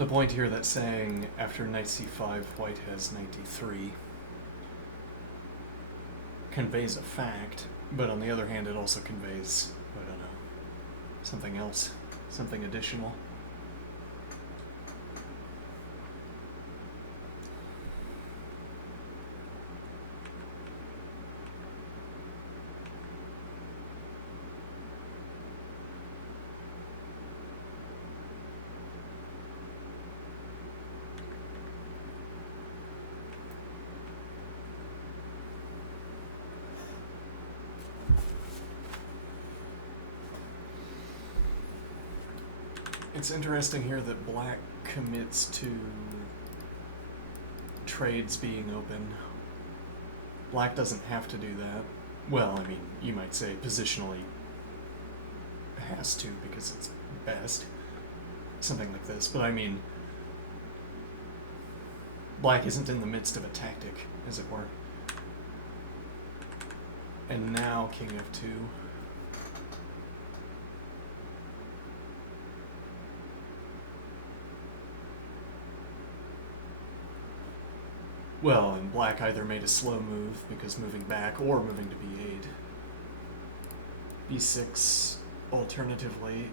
The point here that's saying after knight c5, white has knight d3 conveys a fact, but on the other hand, it also conveys, I don't know, something else, something additional. It's interesting here that black commits to trades being open. Black doesn't have to do that. Well, I mean, you might say positionally has to because it's best. Something like this. But I mean, black isn't in the midst of a tactic, as it were. And now king f2. Well, and black either made a slow move because moving back or moving to b8. b6 alternatively,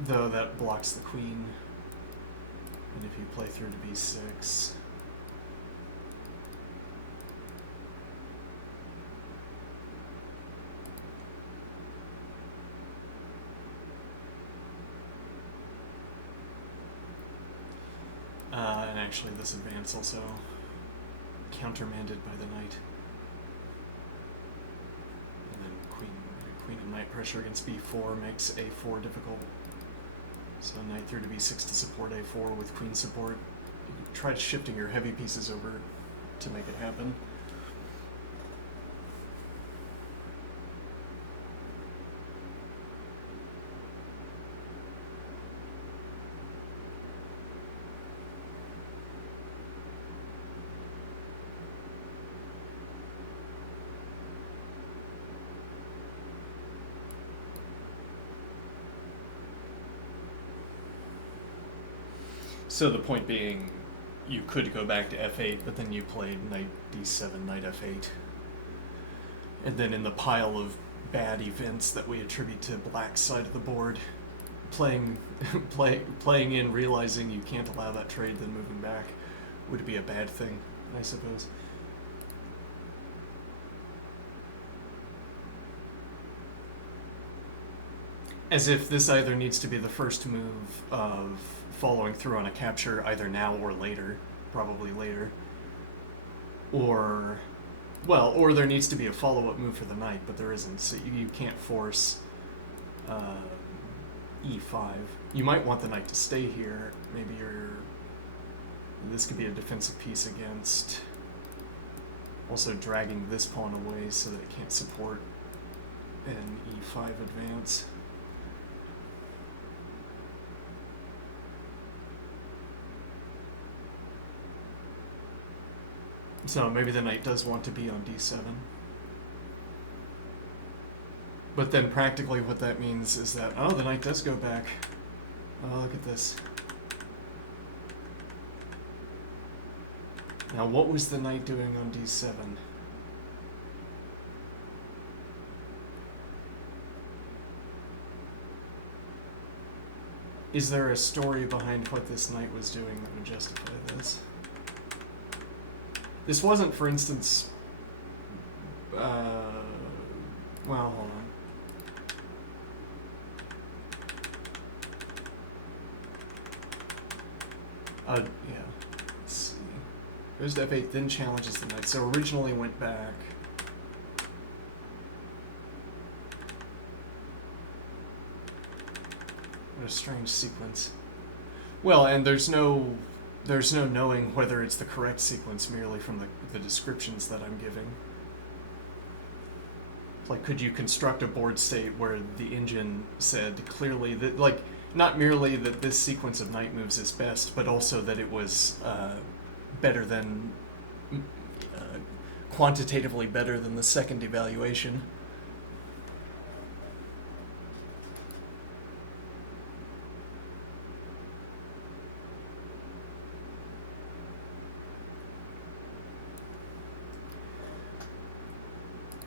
though that blocks the queen. And if you play through to b6, and actually this advance also countermanded by the knight. And then queen and knight pressure against b4 makes a4 difficult. So knight through to b6 to support a4 with queen support. You can try shifting your heavy pieces over to make it happen. So the point being, you could go back to f8, but then you played knight d7, knight f8. And then in the pile of bad events that we attribute to black's side of the board, playing in, realizing you can't allow that trade, then moving back would be a bad thing, I suppose. As if this either needs to be the first move of following through on a capture either now or later, probably later, or there needs to be a follow-up move for the knight, but there isn't, so you can't force e5. You might want the knight to stay here. Maybe this could be a defensive piece against also dragging this pawn away so that it can't support an e5 advance. So maybe the knight does want to be on d7. But then practically what that means is that, oh, the knight does go back. Oh, look at this. Now what was the knight doing on d7? Is there a story behind what this knight was doing that would justify this? This wasn't, for instance, well, hold on. Yeah, let's see. Goes to f8, then challenges the knight. So originally went back. What a strange sequence. Well, and there's no knowing whether it's the correct sequence merely from the descriptions that I'm giving. Like, could you construct a board state where the engine said clearly that, like, not merely that this sequence of knight moves is best, but also that it was better than, quantitatively better than the second evaluation?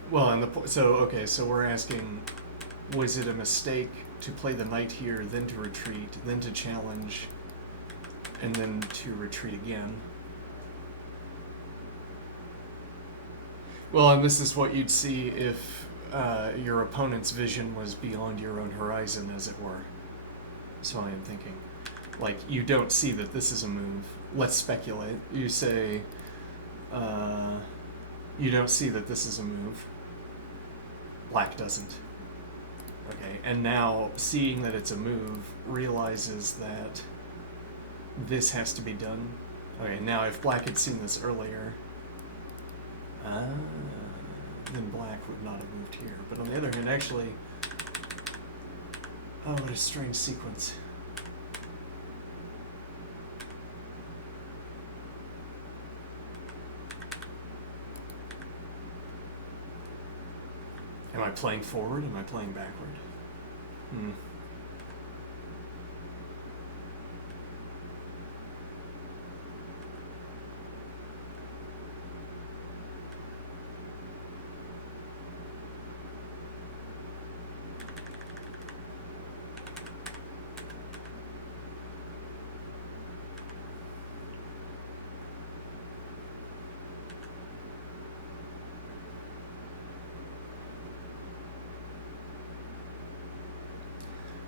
Well, and okay, so we're asking, was it a mistake to play the knight here, then to retreat, then to challenge, and then to retreat again? Well, and this is what you'd see if your opponent's vision was beyond your own horizon, as it were. So I am thinking. Like, you don't see that this is a move. Let's speculate. You say, you don't see that this is a move. Black doesn't. Okay, and now, seeing that it's a move, realizes that this has to be done. Okay, now if black had seen this earlier, then black would not have moved here. But on the other hand, actually, oh, what a strange sequence. Am I playing forward? Am I playing backward?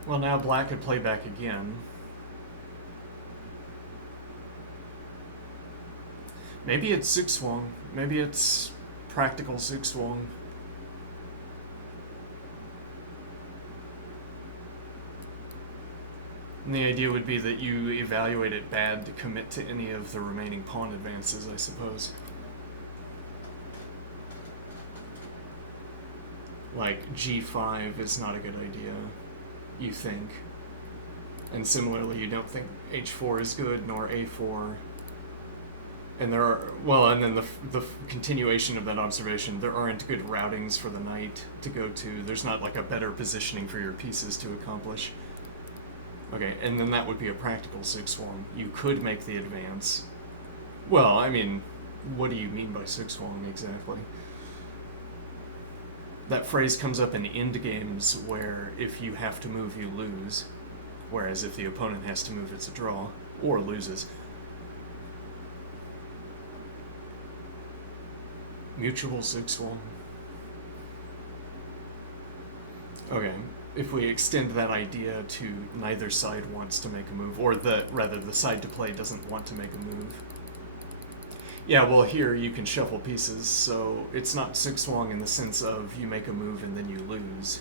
Well, now black could play back again. Maybe it's Zugzwang. Maybe it's practical Zugzwang. And the idea would be that you evaluate it bad to commit to any of the remaining pawn advances, I suppose. Like, g5 is not a good idea, you think. And similarly, you don't think h4 is good, nor a4. And there are, well, and then the continuation of that observation, there aren't good routings for the knight to go to. There's not like a better positioning for your pieces to accomplish. Okay, and then that would be a practical Zugzwang. You could make the advance. Well, I mean, what do you mean by Zugzwang exactly? That phrase comes up in end games where if you have to move, you lose. Whereas if the opponent has to move, it's a draw. Or loses. Mutual Zugzwang. Okay, if we extend that idea to neither side wants to make a move, or rather the side to play doesn't want to make a move. Yeah, well, here you can shuffle pieces, so it's not Zugzwang in the sense of you make a move and then you lose.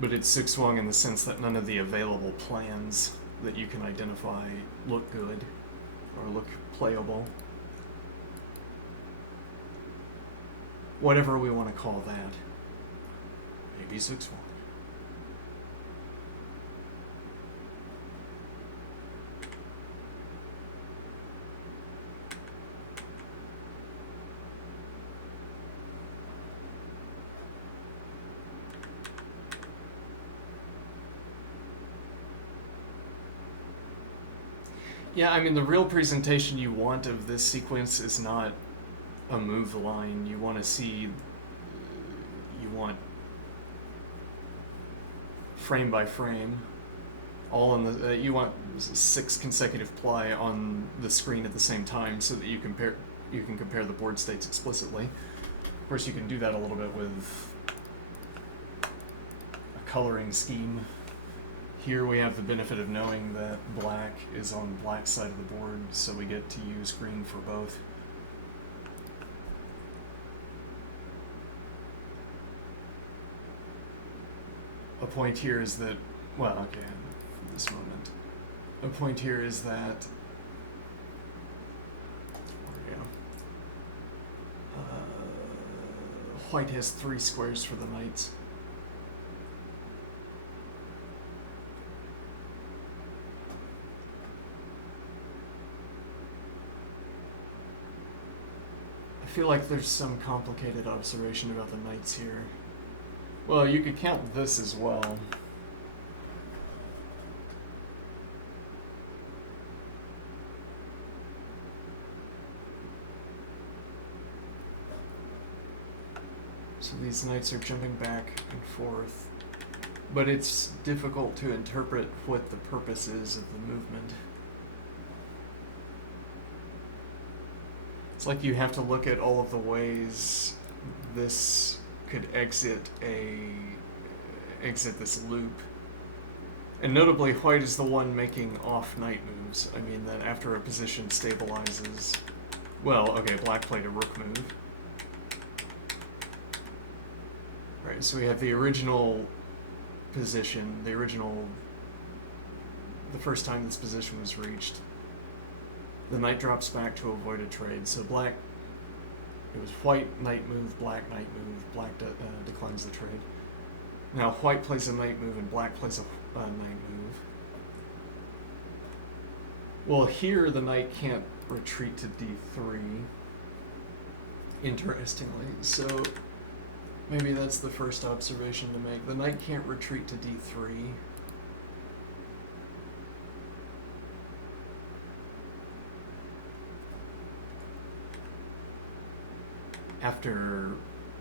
But it's Zugzwang in the sense that none of the available plans that you can identify look good or look playable. Whatever we want to call that. Maybe Zugzwang. Yeah, I mean, the real presentation you want of this sequence is not a move line. You want to see, you want frame by frame, all on the, you want 6 consecutive ply on the screen at the same time so that you can compare the board states explicitly. Of course, you can do that a little bit with a coloring scheme. Here we have the benefit of knowing that black is on the black side of the board, so we get to use green for both. A point here is that, well, okay, for this moment. A point here is that, where we go? White has 3 squares for the knights. I feel like there's some complicated observation about the knights here. Well, you could count this as well. So these knights are jumping back and forth. But it's difficult to interpret what the purpose is of the movement. It's like you have to look at all of the ways this could exit this loop. And notably, white is the one making off knight moves. I mean that after a position stabilizes... Well, okay, black played a rook move. Right, so we have the original position, the first time this position was reached. The knight drops back to avoid a trade. So black, it was white knight move, black knight move, black declines the trade. Now white plays a knight move and black plays a knight move. Well, here the knight can't retreat to d3, interestingly. So maybe that's the first observation to make. The knight can't retreat to d3. After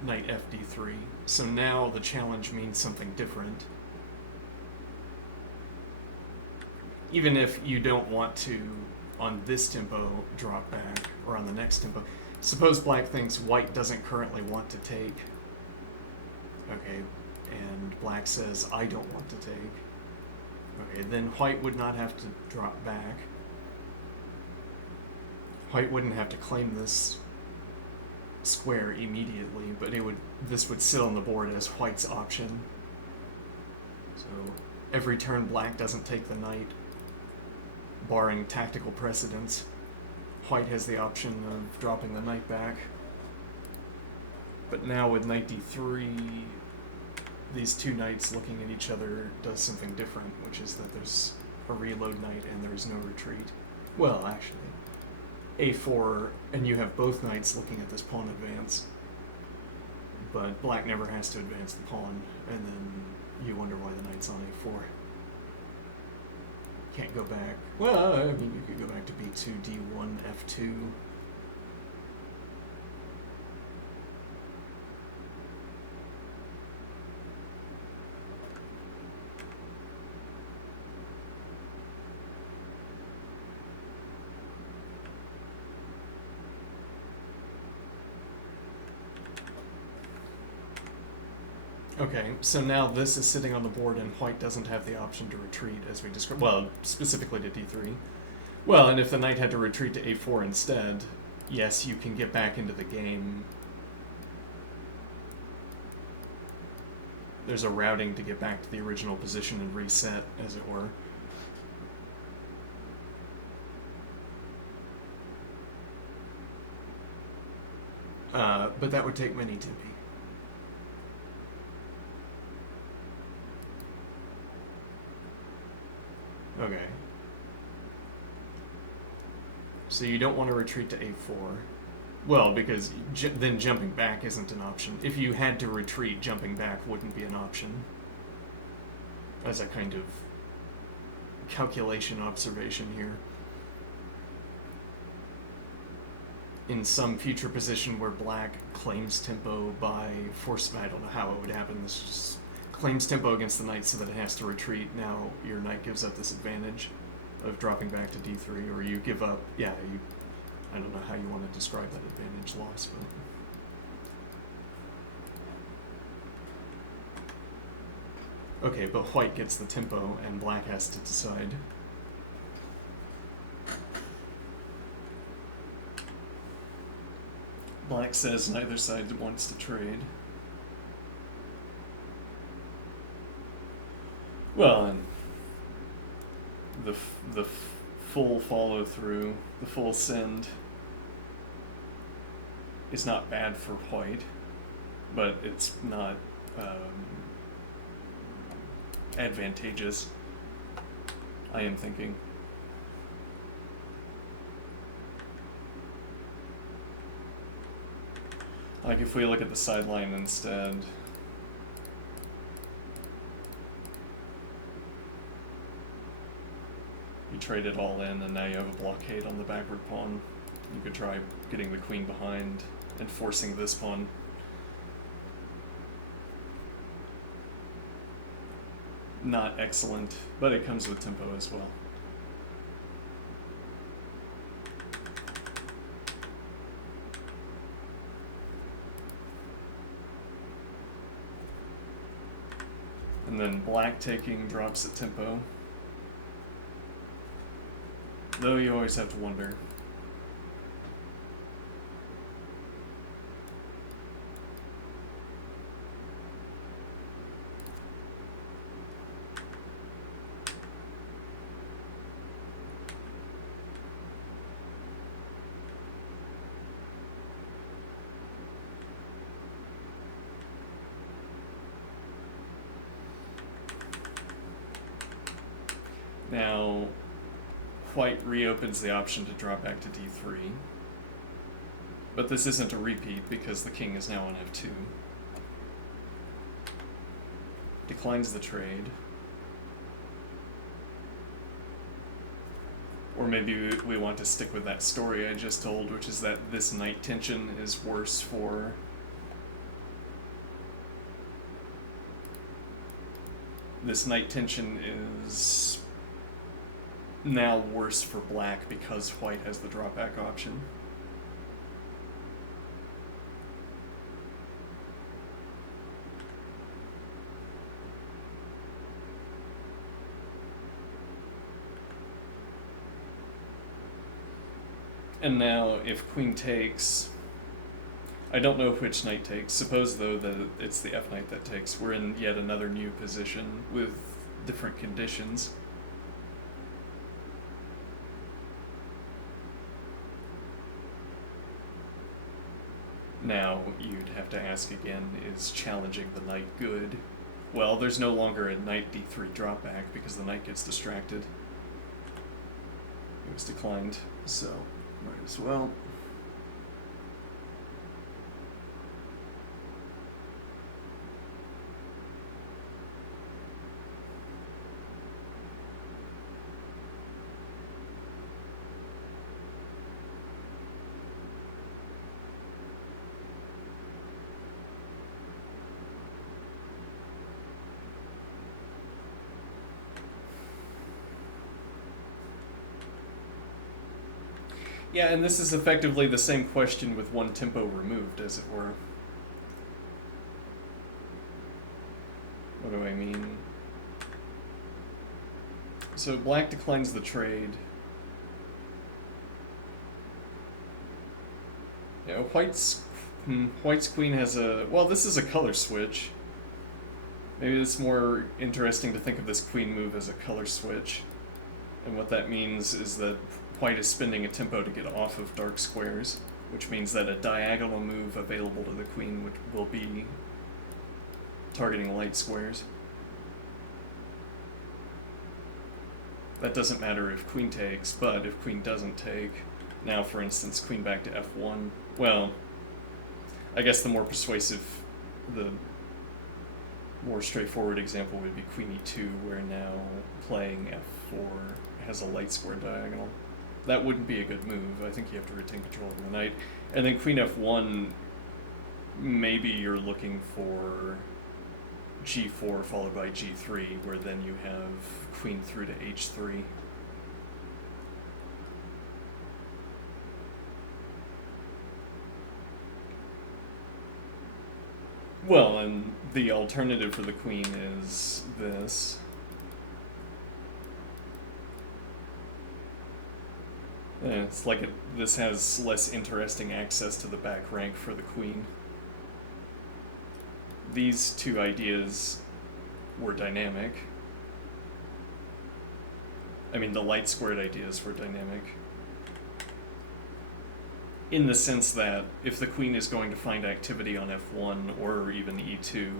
knight fd3. So now the challenge means something different. Even if you don't want to, on this tempo, drop back, or on the next tempo. Suppose black thinks white doesn't currently want to take. Okay, and black says, I don't want to take. Okay, then white would not have to drop back. White wouldn't have to claim this square immediately, but this would sit on the board as white's option. So every turn black doesn't take the knight, barring tactical precedence. White has the option of dropping the knight back. But now with knight d3, these two knights looking at each other does something different, which is that there's a reload knight and there's no retreat. Well, actually, a4, and you have both knights looking at this pawn advance. But black never has to advance the pawn, and then you wonder why the knight's on a4. Can't go back. Well, I mean, you could go back to b2, d1, f2. Okay, so now this is sitting on the board and white doesn't have the option to retreat, as we described. Well, specifically to d3. Well, and if the knight had to retreat to a4 instead, yes, you can get back into the game. There's a routing to get back to the original position and reset, as it were. But that would take many tempi. Okay. So you don't want to retreat to a4. Well, because then jumping back isn't an option. If you had to retreat, jumping back wouldn't be an option. As a kind of calculation observation here. In some future position where black claims tempo by force, I don't know how it would happen, this just claims tempo against the knight so that it has to retreat. Now your knight gives up this advantage of dropping back to d3, or you give up, I don't know how you want to describe that advantage loss, but... Okay, but white gets the tempo and black has to decide. Black says neither side wants to trade. Well, and the full follow through, the full send is not bad for white, but it's not advantageous, I am thinking. Like if we look at the sideline instead, you trade it all in and now you have a blockade on the backward pawn. You could try getting the queen behind and forcing this pawn not excellent, but it comes with tempo as well. And then black taking drops the tempo. Though you always have to wonder. Now, white reopens the option to drop back to d3. But this isn't a repeat because the king is now on f2. Declines the trade. Or maybe we want to stick with that story I just told, which is that this knight tension is worse for... This knight tension is now worse for black because white has the drop back option. And now, if queen takes, I don't know which knight takes. Suppose, though, that it's the f knight that takes. We're in yet another new position with different conditions. Now, you'd have to ask again, is challenging the knight good? Well, there's no longer a knight d3 drop back because the knight gets distracted. It was declined, so might as well. Yeah, and this is effectively the same question with one tempo removed, as it were. What do I mean? So black declines the trade. Yeah, white's queen has a... Well, this is a color switch. Maybe it's more interesting to think of this queen move as a color switch. And what that means is that white is spending a tempo to get off of dark squares, which means that a diagonal move available to the queen will be targeting light squares. That doesn't matter if queen takes, but if queen doesn't take, now for instance queen back to f1, well, I guess the more persuasive, the more straightforward example would be queen e2, where now playing f4 has a light square diagonal. That wouldn't be a good move. I think you have to retain control of the knight. And then queen f1, maybe you're looking for g4 followed by g3, where then you have queen through to h3. Well, and the alternative for the queen is this. It's like this has less interesting access to the back rank for the queen. These two ideas were dynamic. I mean, the light squared ideas were dynamic. In the sense that if the queen is going to find activity on f1 or even e2,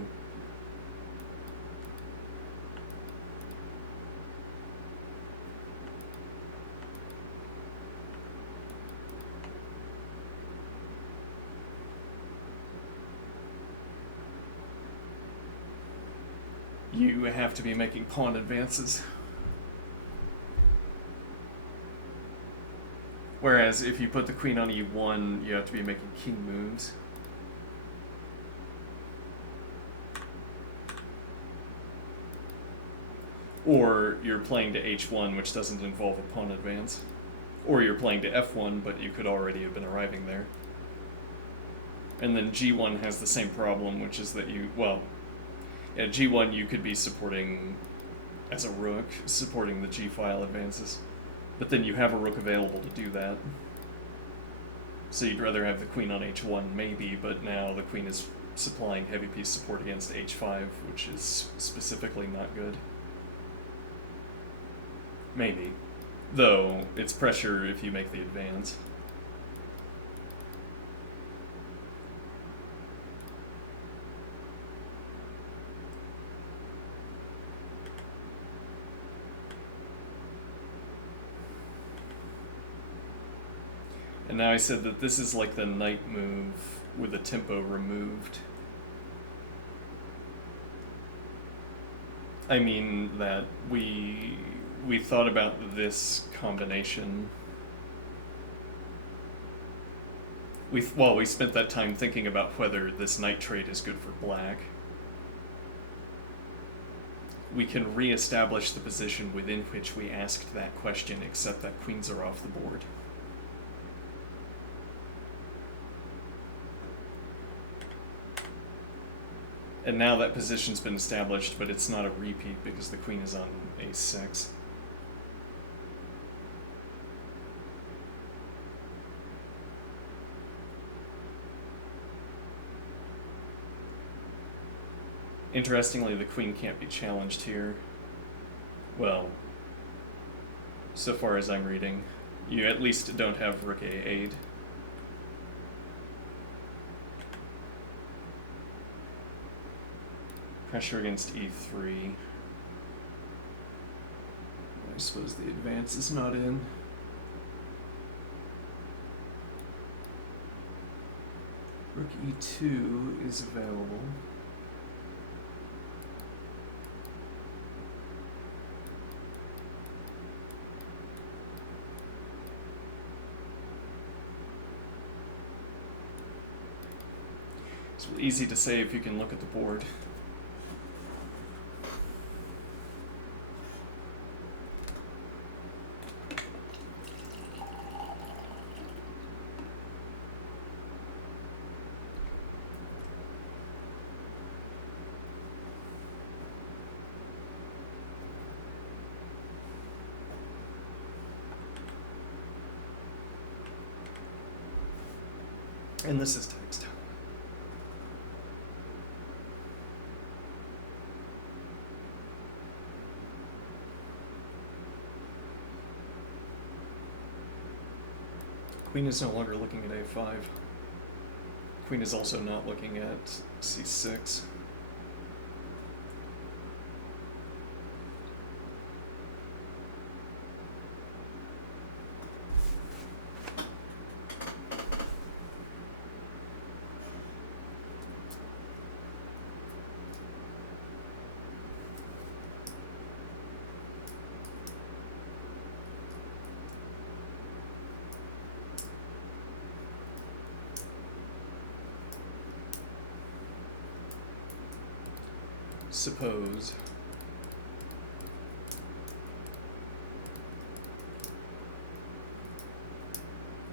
you have to be making pawn advances. Whereas if you put the queen on e1, you have to be making king moves. Or you're playing to h1, which doesn't involve a pawn advance. Or you're playing to f1, but you could already have been arriving there. And then g1 has the same problem, which is that at g1 you could be supporting, as a rook, supporting the g-file advances. But then you have a rook available to do that. So you'd rather have the queen on h1 maybe, but now the queen is supplying heavy piece support against h5, which is specifically not good. Maybe. Though, it's pressure if you make the advance. And now I said that this is like the knight move with the tempo removed. I mean that we thought about this combination. We spent that time thinking about whether this knight trade is good for black. We can re-establish the position within which we asked that question, except that queens are off the board. And now that position's been established, but it's not a repeat because the queen is on a6. Interestingly, the queen can't be challenged here. Well, so far as I'm reading, you at least don't have rook a8. Pressure against e3. I suppose the advance is not in. Rook e2 is available. It's easy to say if you can look at the board. And this is text. Queen is no longer looking at a5. Queen is also not looking at c6. Suppose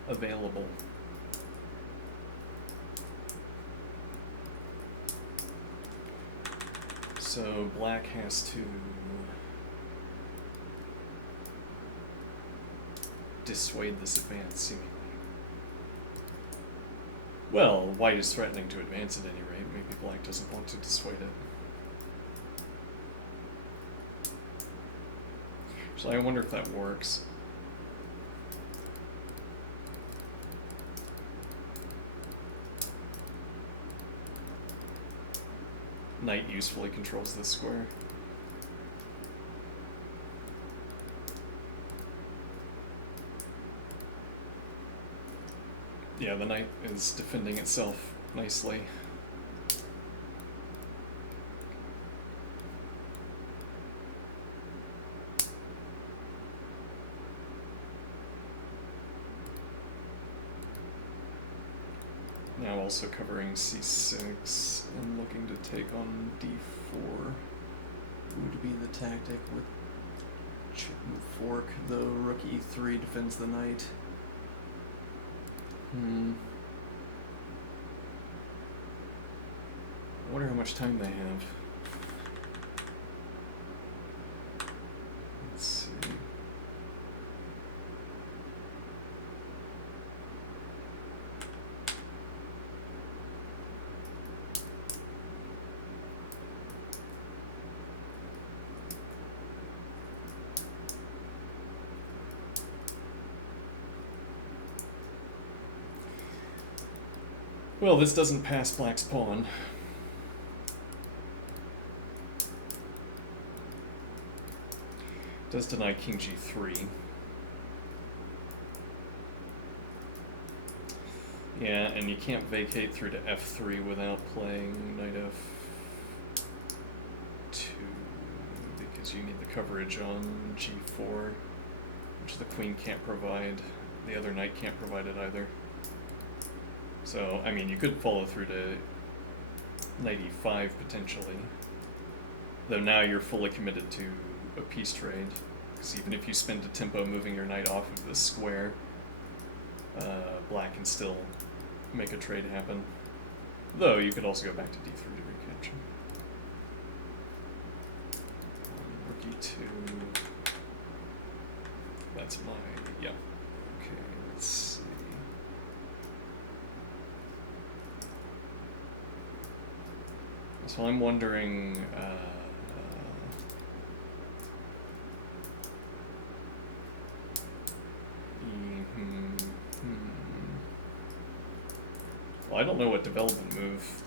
available. So black has to dissuade this advance, seemingly. Well, white is threatening to advance at any rate. Maybe black doesn't want to dissuade it. So I wonder if that works. Knight usefully controls this square. Yeah, the knight is defending itself nicely. Now also covering c6 and looking to take on d4 would be the tactic with Check move fork, though. Rook e3 defends the knight. I wonder how much time they have. Let's see. Well, this doesn't pass black's pawn. Does deny king g3. Yeah, and you can't vacate through to f3 without playing knight f2 because you need the coverage on g4, which the queen can't provide. The other knight can't provide it either. So, I mean, you could follow through to knight e5 potentially, though now you're fully committed to a piece trade, because even if you spend a tempo moving your knight off of this square, black can still make a trade happen. Though you could also go back to d3 to recapture. Rook e2. That's my, yeah. Okay, let's see. So I'm wondering, well, I don't know what development move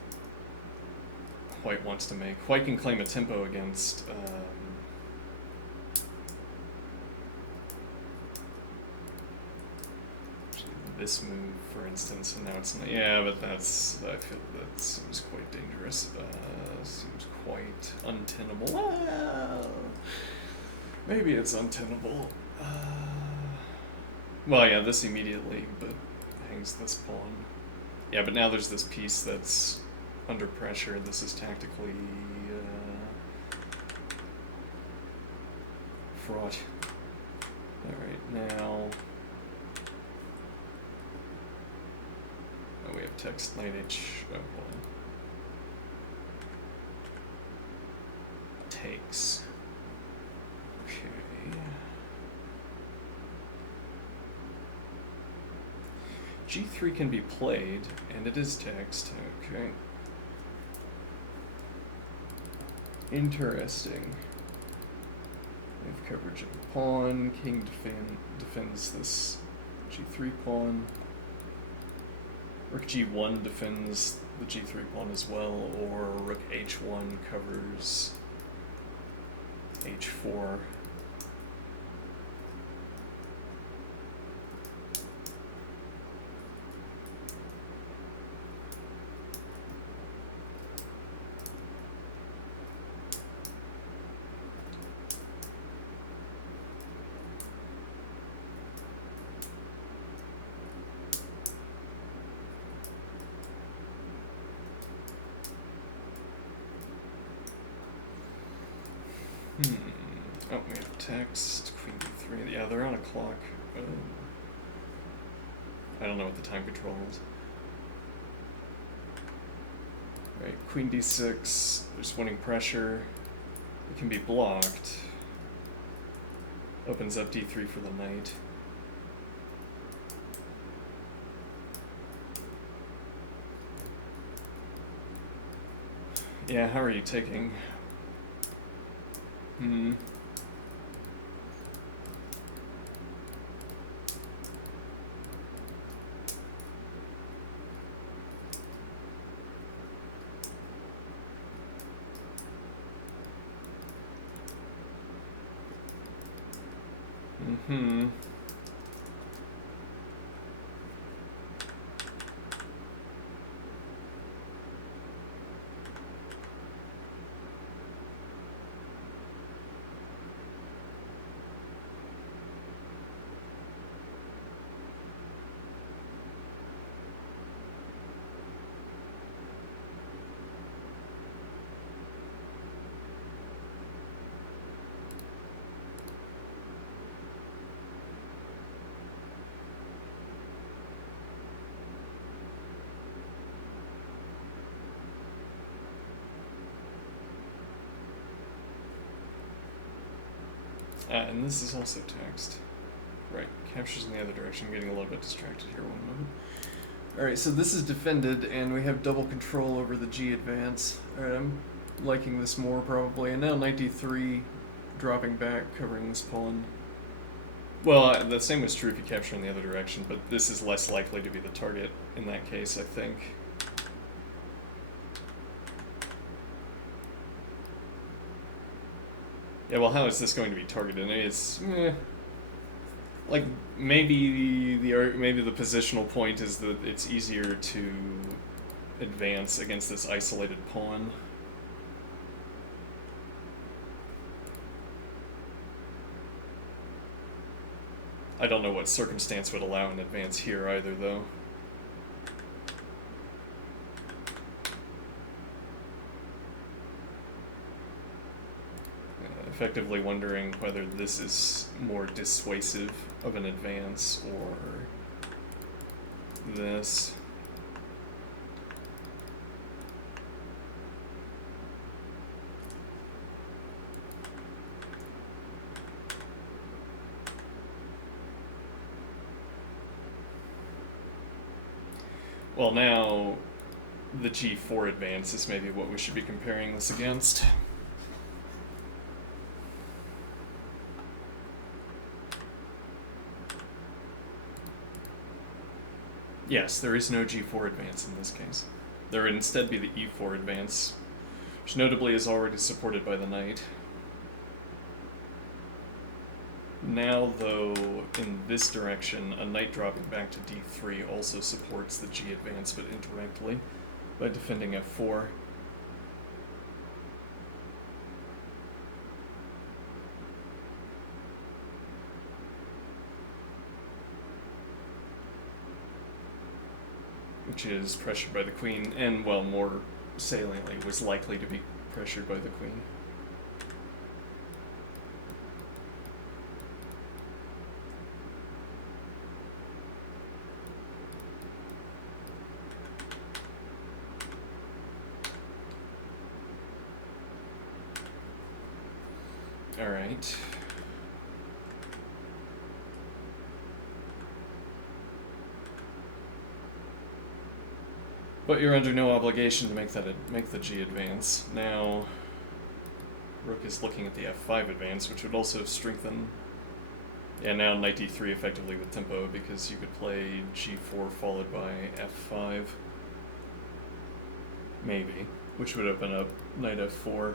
White wants to make. White can claim a tempo against this move, for instance, and now it's not. Yeah, but that's, I feel that seems quite dangerous. Seems quite untenable. Well, maybe it's untenable. Well, yeah, this immediately, but hangs this pawn. Yeah, but now there's this piece that's under pressure. This is tactically fraught. Alright, now... Oh, we have text knight h1. Takes. Okay. G3 can be played, and it is text. Okay. Interesting. We have coverage of a pawn. King defends this G3 pawn. Rook G1 defends the G3 pawn as well, or Rook H1 covers H4. Oh, we have text, queen d3. Yeah, they're on a clock. I don't know what the time control is. Right, queen d6. There's winning pressure. It can be blocked. Opens up d3 for the knight. Yeah, how are you taking? And this is also text. Right, captures in the other direction. I'm getting a little bit distracted here, one moment. Alright, so this is defended, and we have double control over the G advance. Alright, I'm liking this more, probably. And now 93 dropping back, covering this pawn. Well, the same was true if you capture in the other direction, but this is less likely to be the target in that case, I think. Yeah, well, how is this going to be targeted? It's like maybe the positional point is that it's easier to advance against this isolated pawn. I don't know what circumstance would allow an advance here either, though. Effectively wondering whether this is more dissuasive of an advance or this. Well, now the G4 advance is maybe what we should be comparing this against. Yes, there is no G4 advance in this case. There would instead be the E4 advance, which notably is already supported by the knight. Now, though, in this direction, a knight dropping back to D3 also supports the G advance, but indirectly, by defending F4. Which is pressured by the queen, and, well, more saliently, was likely to be pressured by the queen. Alright. But you're under no obligation to make the G advance. Now, Rook is looking at the F5 advance, which would also strengthen. Yeah, now Knight D3 effectively with tempo, because you could play G4 followed by F5. Maybe. Which would open up Knight F4.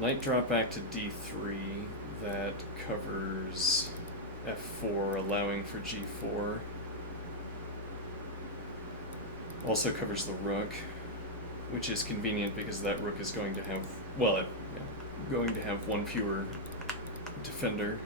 Knight drop back to D3, that covers F4, allowing for G4. Also covers the rook, which is convenient because that rook is going to have, well, going to have one fewer defender.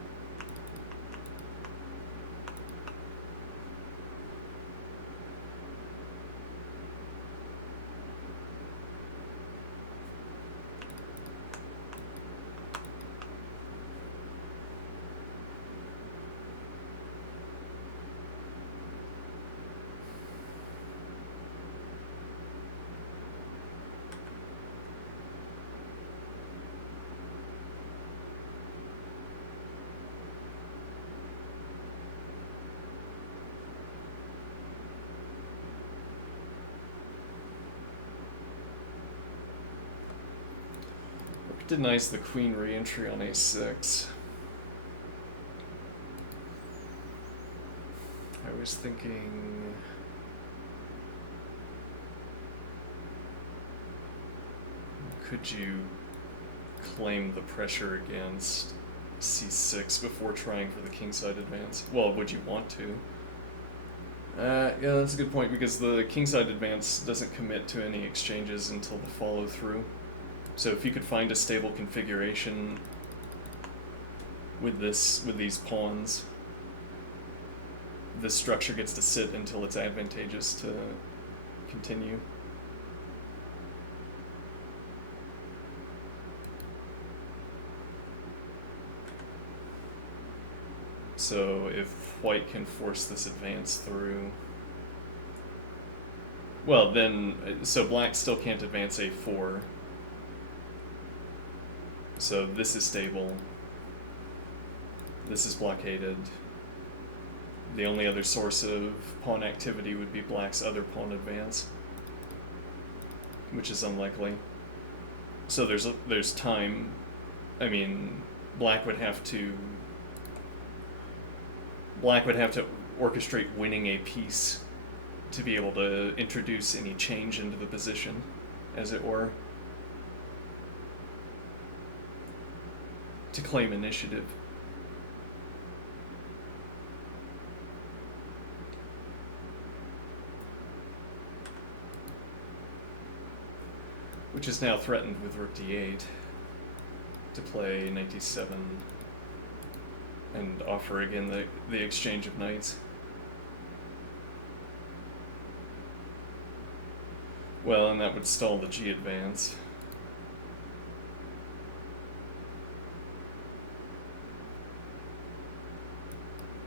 Denies the queen re-entry on a6. was thinking... Could you claim the pressure against c6 before trying for the kingside advance? Well, would you want to? Yeah, that's a good point, because the kingside advance doesn't commit to any exchanges until the follow-through. So if you could find a stable configuration with these pawns, this structure gets to sit until it's advantageous to continue. So if white can force this advance through... Well, then... So black still can't advance a4. So this is stable. This is blockaded. The only other source of pawn activity would be black's other pawn advance, which is unlikely. So there's time. I mean, black would have to orchestrate winning a piece to be able to introduce any change into the position, as it were, to claim initiative. Which is now threatened with rook d8 to play knight d7 and offer again the exchange of knights. Well, and that would stall the g advance.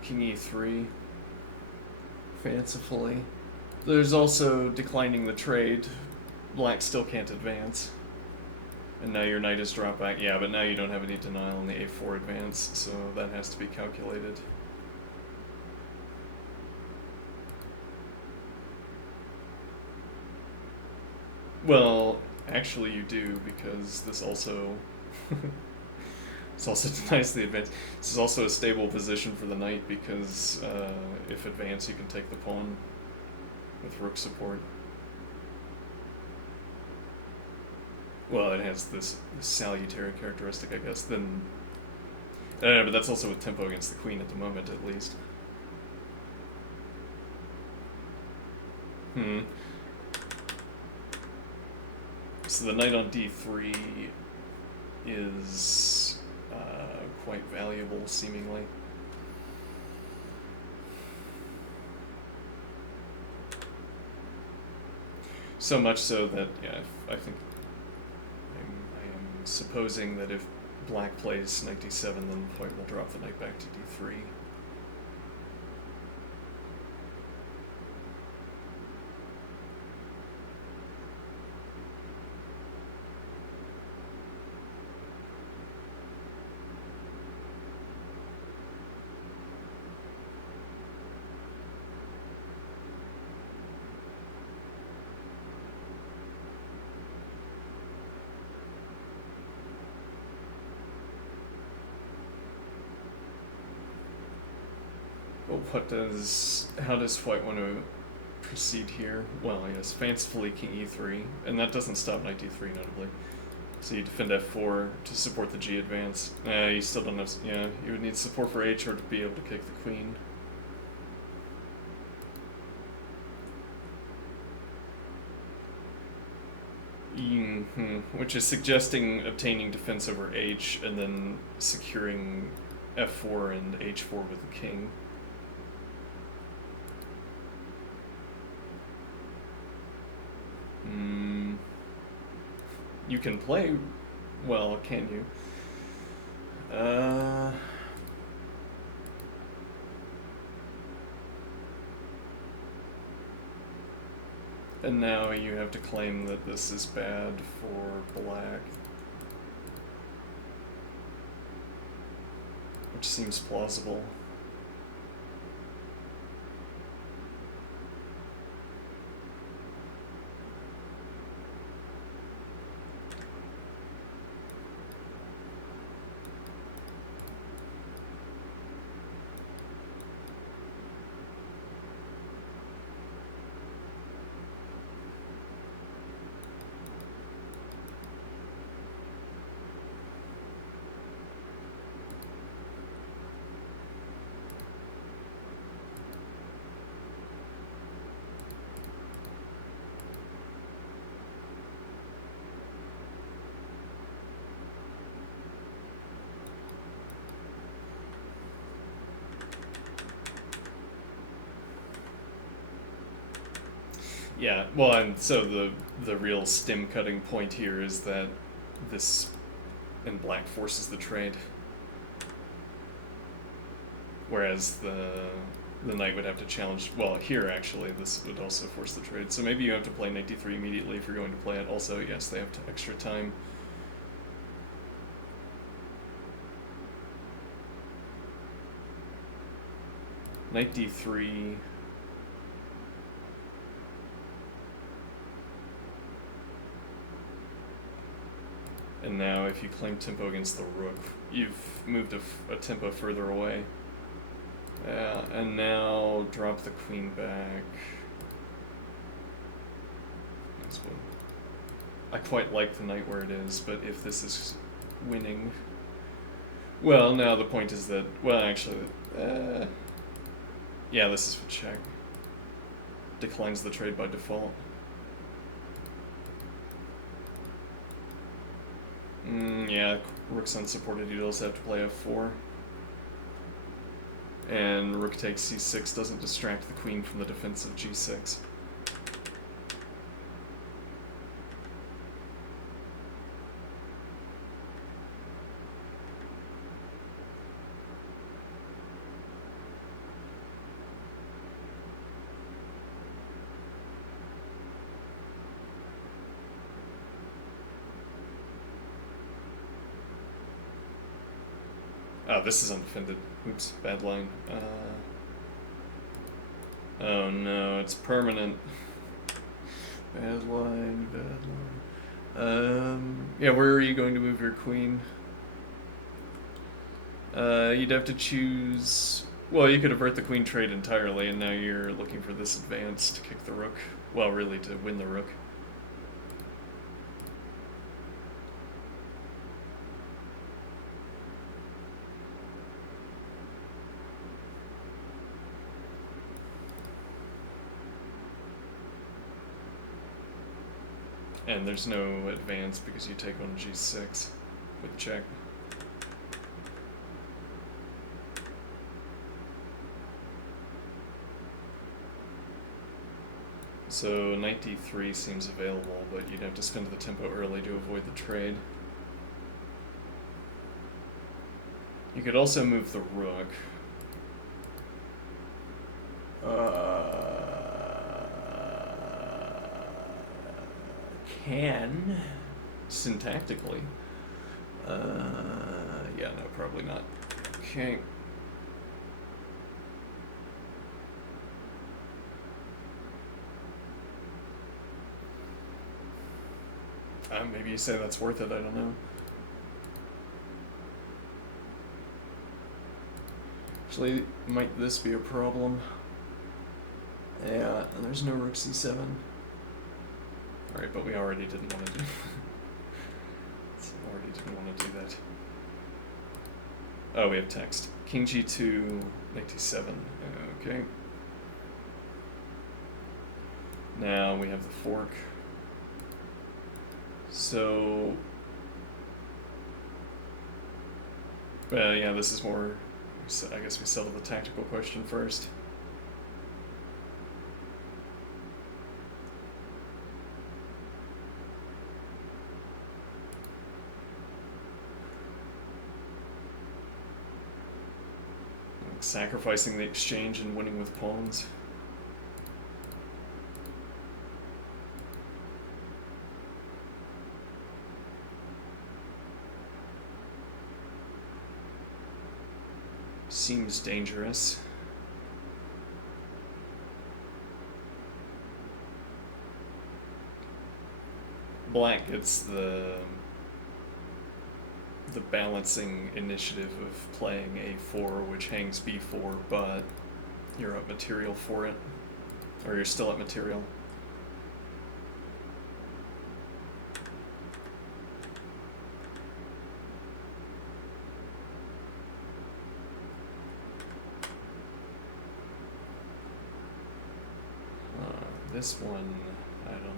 King e3, fancifully. There's also declining the trade. Black still can't advance. And now your knight is dropped back. Yeah, but now you don't have any denial on the a4 advance, so that has to be calculated. Well, actually you do, because this also... this also denies the advance. This is also a stable position for the knight, because if advance you can take the pawn with rook support. Well, it has this salutary characteristic, I guess. Then, but that's also with tempo against the queen at the moment, at least. So the knight on d3 is quite valuable, seemingly. So much so that, yeah, I think I am supposing that if black plays knight d7, then white will drop the knight back to d3. How does white want to proceed here? Well, yes, fancifully king e3, and that doesn't stop knight d3 notably. So you defend f4 to support the g advance. You still don't have, yeah, you would need support for h or to be able to kick the queen. Which is suggesting obtaining defense over h and then securing f4 and h4 with the king. You can play... well, can you? And now you have to claim that this is bad for black. Which seems plausible. Yeah, well, and so the real stem cutting point here is that this in black forces the trade, whereas the knight would have to challenge. Well, here actually, this would also force the trade. So maybe you have to play knight d3 immediately if you're going to play it. Also, yes, they have extra time. Knight d3. And now if you claim tempo against the rook, you've moved a tempo further away. And now drop the queen back. That's what I quite like the knight where it is, but if this is winning... Well, now the point is that... Well, actually... yeah, this is for check. Declines the trade by default. Yeah, rook's unsupported, you'd also have to play f4. And rook takes c6 doesn't distract the queen from the defense of g6. Oh, this is undefended. Oops, bad line. Oh no, it's permanent. Bad line, bad line. Yeah, where are you going to move your queen? You'd have to choose... Well, you could avert the queen trade entirely, and now you're looking for this advance to kick the rook. Well, really, to win the rook. And there's no advance because you take on g6 with check. So knight d3 seems available, but you'd have to spend the tempo early to avoid the trade. You could also move the rook. Can syntactically. Yeah, no, probably not. Okay. Maybe you say that's worth it, I don't know. Actually, might this be a problem? Yeah, and there's no rook c7. Alright, but we already didn't want to do already didn't want to do that. Oh, we have text. King g2, knight d7. Okay. Now we have the fork. So... Well, yeah, this is more... I guess we settle the tactical question first. Sacrificing the exchange and winning with pawns. Seems dangerous. Black gets the balancing initiative of playing a4, which hangs b4, but you're at material for it, or you're still at material. This one, I don't know.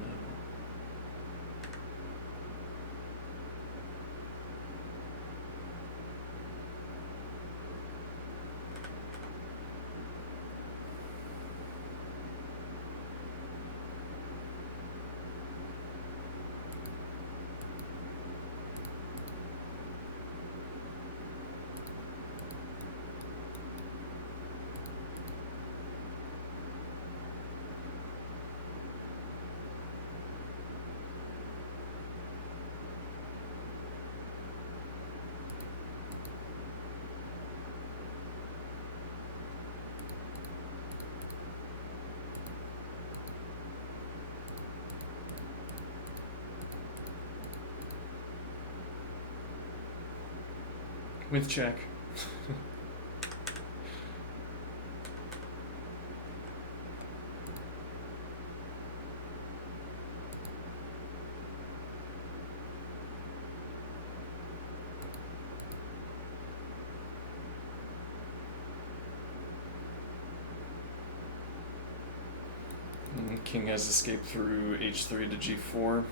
with check. King has escaped through h3 to g4.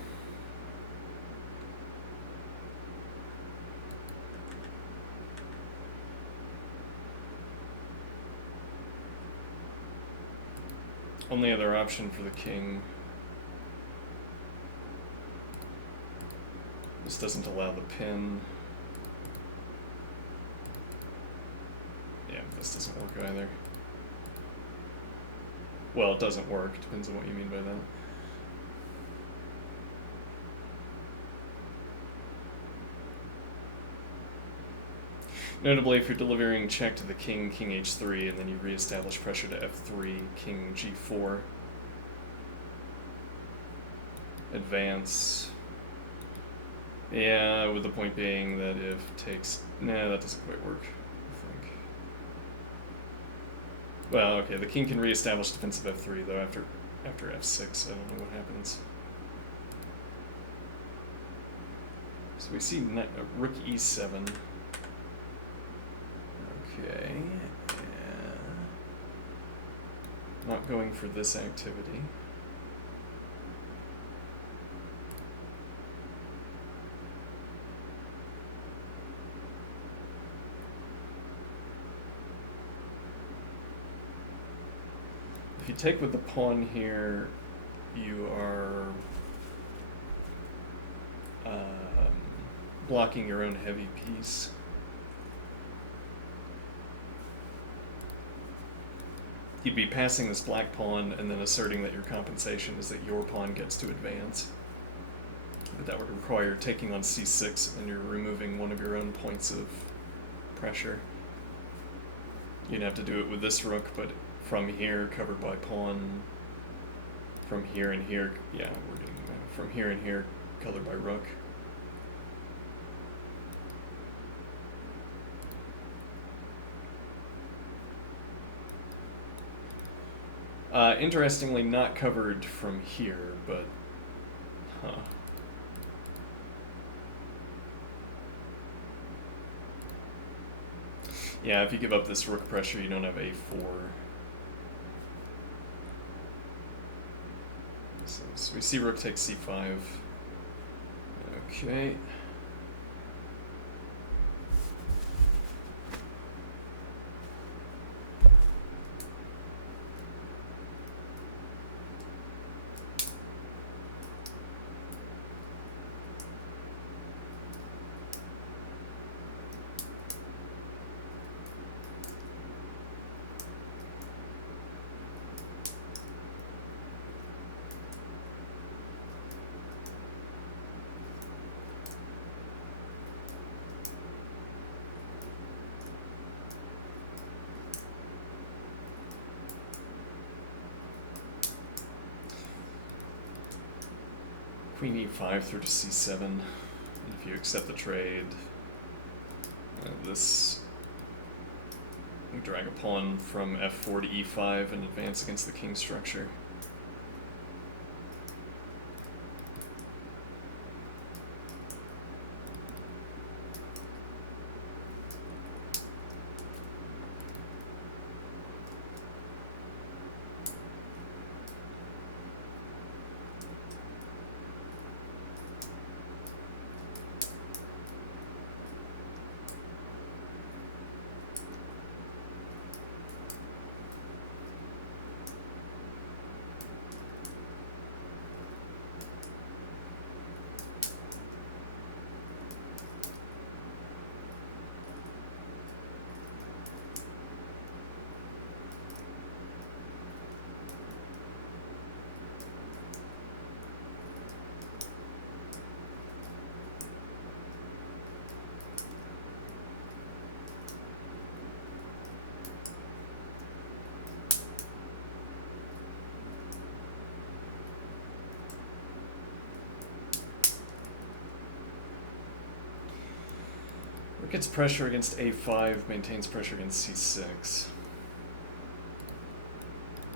Only other option for the king. This doesn't allow the pin. Yeah, this doesn't work either. Well, it doesn't work. Depends on what you mean by that. Notably, if you're delivering check to the king, king h3, and then you reestablish pressure to f3, king g4, advance. Yeah, with the point being that if takes... Nah, that doesn't quite work, I think. Well, okay, the king can reestablish defensive f3, though, after f6. I don't know what happens. So we see rook e7. Okay, not going for this activity. If you take with the pawn here, you are blocking your own heavy piece. You'd be passing this black pawn and then asserting that your compensation is that your pawn gets to advance. But that would require taking on c6, and you're removing one of your own points of pressure. You'd have to do it with this rook, but from here, covered by pawn. From here and here, yeah, we're doing that. From here and here, colored by rook. Interestingly, not covered from here, but... Huh. Yeah, if you give up this rook pressure, you don't have a4. So we see rook takes c5. Okay. Queen e5 through to c7. And if you accept the trade, this we drag a pawn from f4 to e5 and advance against the king structure. gets pressure against a5, maintains pressure against c6.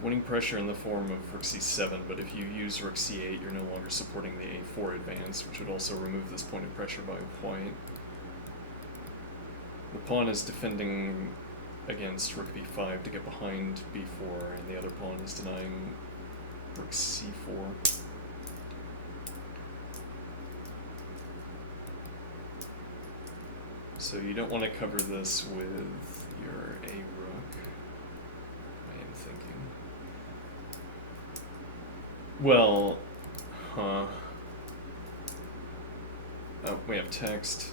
Winning pressure in the form of rook c7, but if you use rook c8, you're no longer supporting the a4 advance, which would also remove this point of pressure by white. The pawn is defending against rook b5 to get behind b4, and the other pawn is denying rook c4. So you don't want to cover this with your a rook, I am thinking. Well, oh, we have text.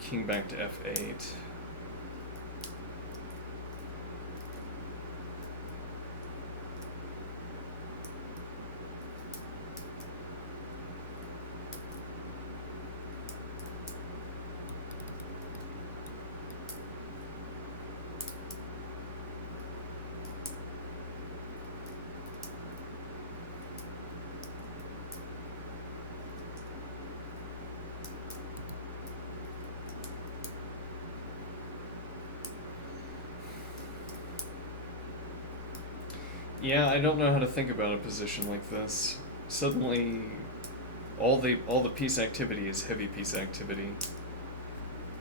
King back to f8. Yeah, I don't know how to think about a position like this. Suddenly, all the piece activity is heavy piece activity.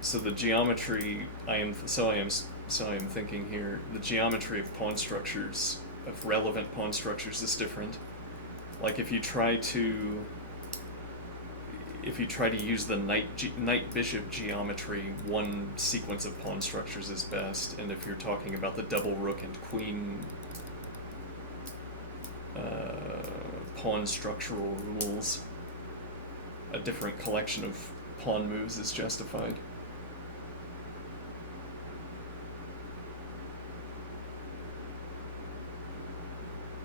So the geometry, I am thinking here, the geometry of pawn structures, of relevant pawn structures, is different. Like if you try to use the knight bishop geometry, one sequence of pawn structures is best, and if you're talking about the double rook and queen pawn structural rules, a different collection of pawn moves is justified.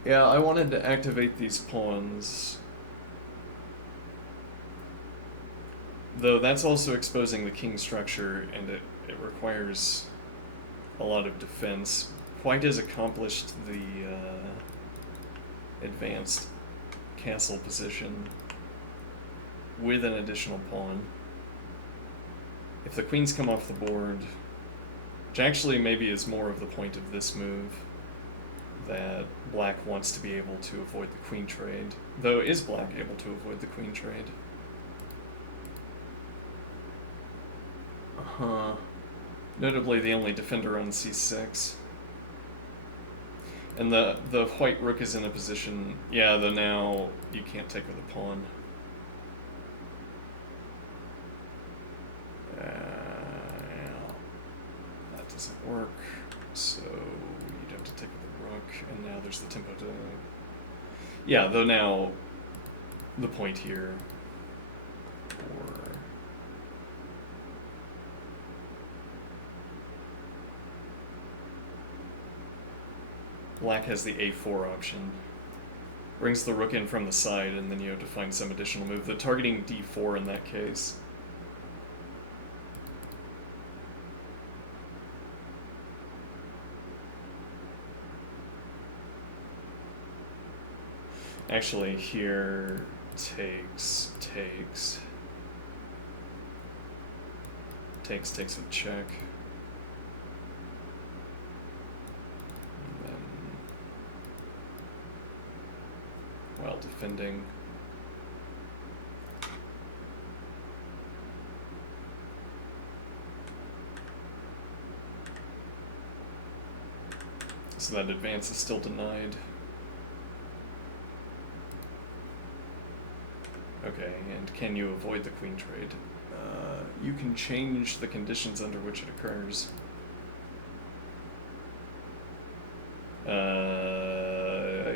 Yeah, I wanted to activate these pawns, though that's also exposing the king structure, and it requires a lot of defense. White has accomplished the advanced castle position with an additional pawn. If the queens come off the board, which actually maybe is more of the point of this move, that black wants to be able to avoid the queen trade. Though, is black able to avoid the queen trade? Notably the only defender on c6. And the white rook is in a position, yeah, though now you can't take with a pawn. That doesn't work, so you'd have to take with the rook, and now there's the tempo to... Yeah, though now the point here, or... Black has the a4 option. Brings the rook in from the side, and then you have to find some additional move. The targeting d4 in that case. Actually, here takes with check. While defending. So that advance is still denied. Okay, and can you avoid the queen trade? You can change the conditions under which it occurs.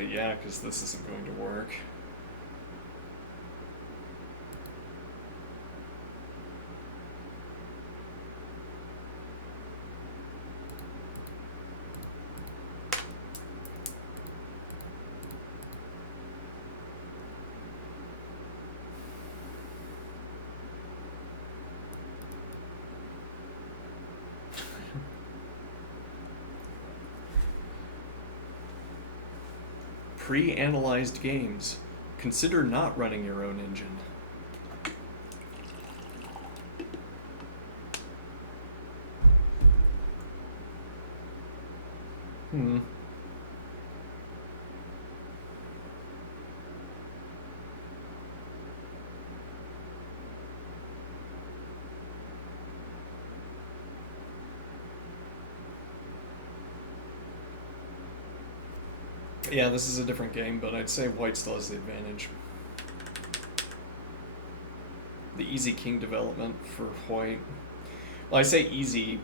Yeah, because this isn't going to work. Pre-analyzed games. Consider not running your own engine. Hmm. Yeah, this is a different game, but I'd say white still has the advantage. The easy king development for white. Well, I say easy,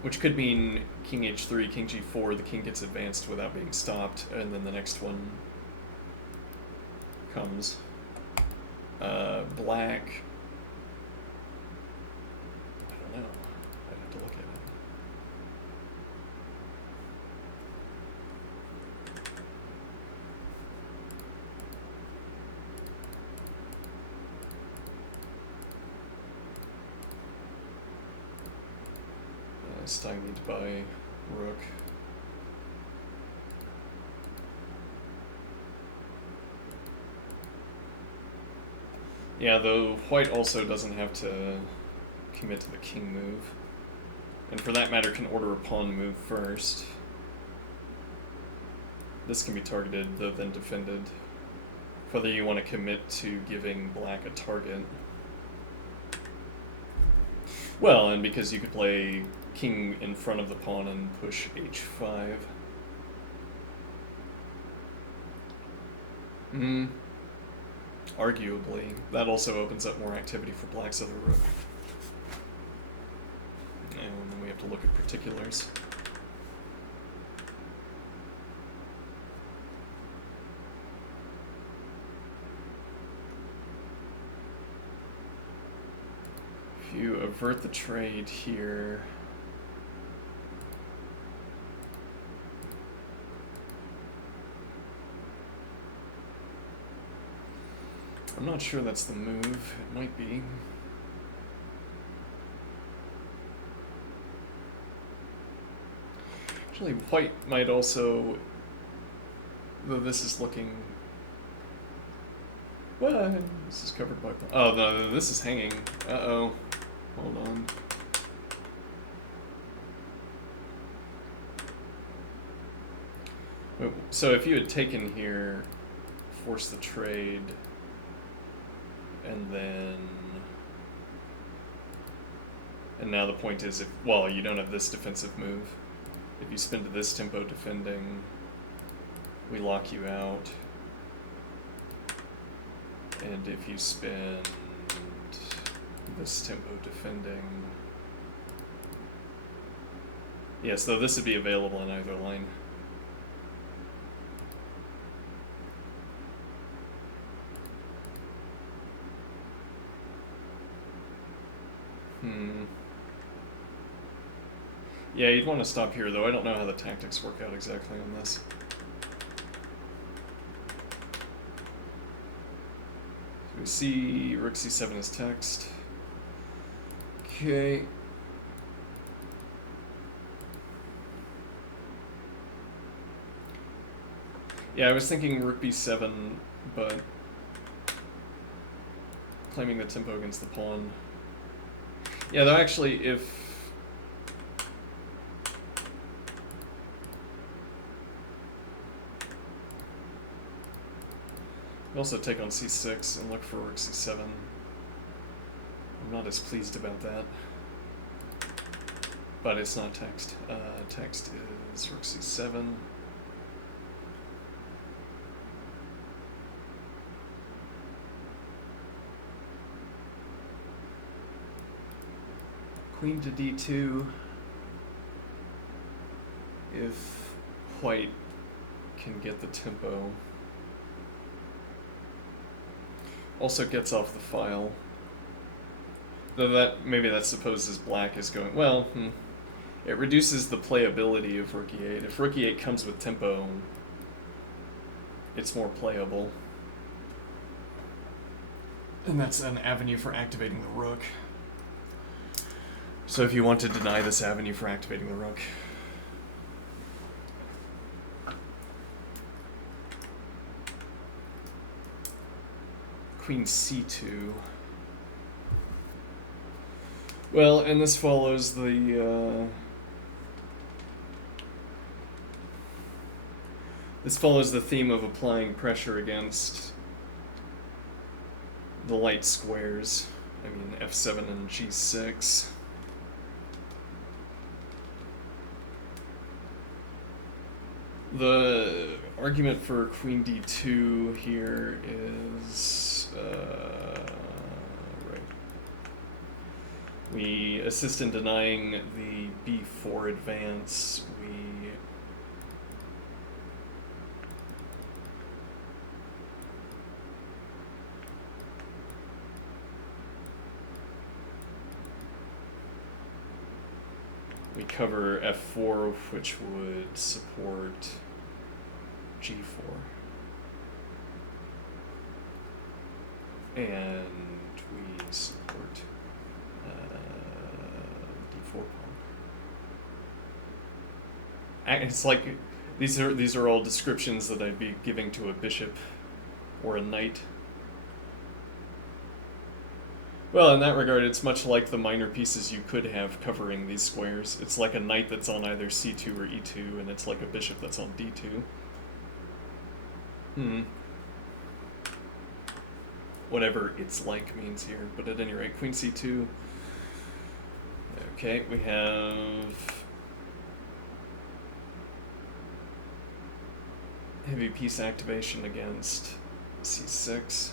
which could mean king h3, king g4, the king gets advanced without being stopped, and then the next one comes. Black. I don't know. I'd have to look at it. Stymied by rook. Yeah, though white also doesn't have to commit to the king move. And for that matter can order a pawn move first. This can be targeted, though then defended. Whether you want to commit to giving black a target. Well, and because you could play king in front of the pawn and push h5. Arguably. That also opens up more activity for black's other rook. And then we have to look at particulars. If you avert the trade here, I'm not sure that's the move. It might be. Actually, white might also, though this is looking, well, this is covered by, oh, no, this is hanging. Uh-oh. Hold on. So if you had taken here, force the trade, and then, and now the point is, if, well, you don't have this defensive move. If you spin to this tempo defending, we lock you out. And if you spin this tempo defending, yes, though this would be available in either line. Yeah, you'd want to stop here, though. I don't know how the tactics work out exactly on this. So we see rook c7 is text. Okay. Yeah, I was thinking rook b7, but claiming the tempo against the pawn. Yeah, though actually, if we also take on c6 and look for rook c7. I'm not as pleased about that. But it's not text. Text is rook c7. Queen to d2. If white can get the tempo. Also gets off the file. Though that, maybe that supposes black is going, well, it reduces the playability of rook e8. If rook e8 comes with tempo, it's more playable. And that's an avenue for activating the rook. So if you want to deny this avenue for activating the rook, queen c2. Well, and this follows the This follows the theme of applying pressure against the light squares. I mean, f7 and g6. The argument for queen d2 here is right. We assist in denying the b4 advance. We cover f4, which would support g4. And we support d4 pawn. It's like these are all descriptions that I'd be giving to a bishop or a knight. Well, in that regard, it's much like the minor pieces you could have covering these squares. It's like a knight that's on either c2 or e2, and it's like a bishop that's on d2. Whatever it's like means here, but at any rate, queen c2. Okay, we have heavy piece activation against c6.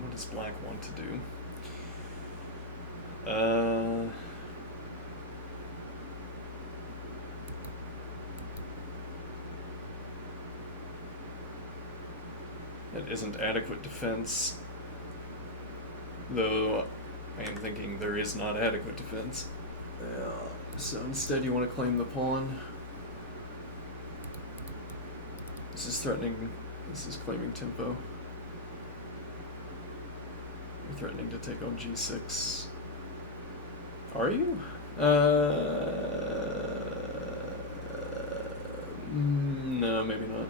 What does black want to do? That isn't adequate defense, though I am thinking there is not adequate defense. So instead you want to claim the pawn. This is threatening, this is claiming tempo. You're threatening to take on g6. Are you? No, maybe not.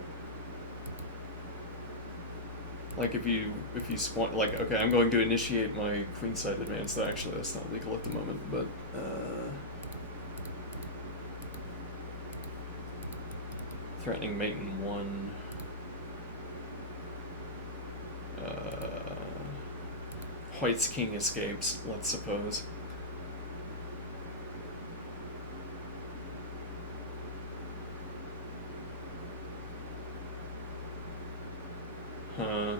Like if you spawn, like, okay, I'm going to initiate my queenside advance. Though actually that's not legal at the moment, but threatening mate in 1. White's king escapes, let's suppose. Huh.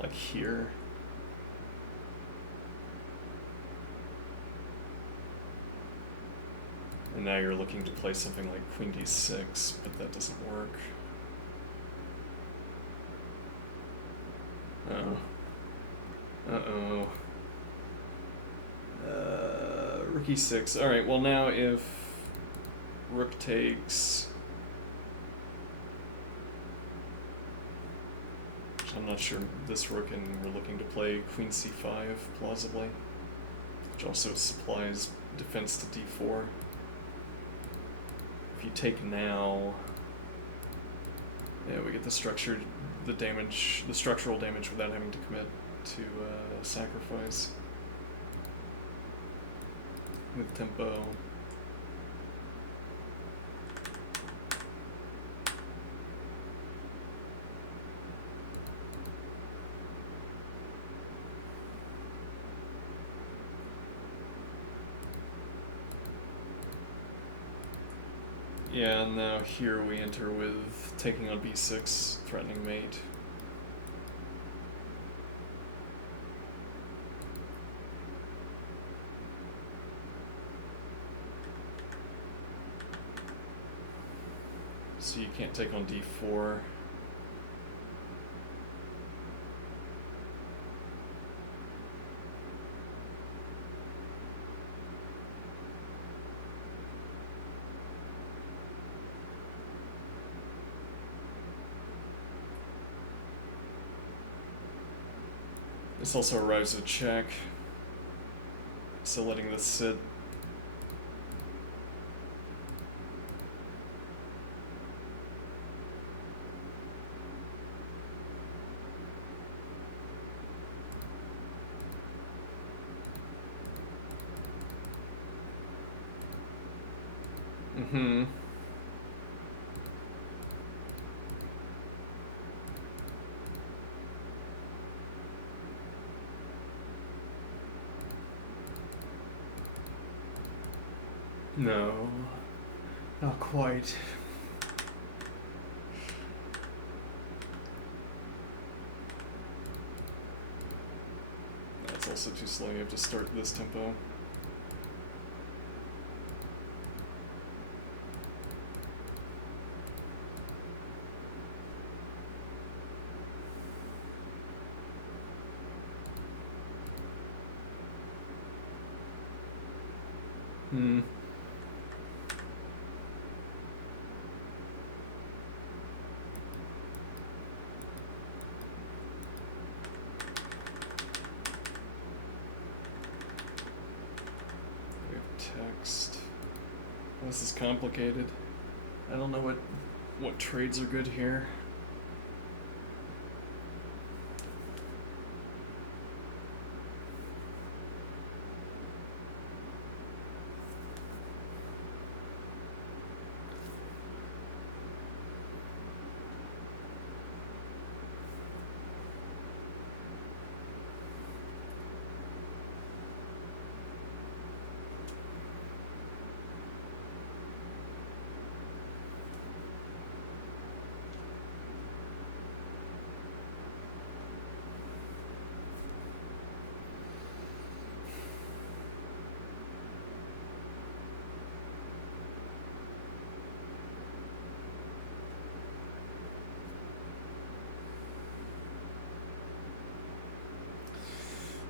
Like here. And now you're looking to play something like queen d6, but that doesn't work. Uh-oh. Rook e6. Alright, well now if rook takes... I'm not sure this rook, and we're looking to play queen c5, plausibly. Which also supplies defense to d4. If you take now... Yeah, we get the structural damage without having to commit to sacrifice. With tempo. Yeah, and now here we enter with taking on b6, threatening mate. So you can't take on d4. This also arrives with check. So letting this sit. Mm-hmm. No, not quite. That's also too slow. You have to start this tempo. Hmm. We have text. This is complicated. I don't know what trades are good here.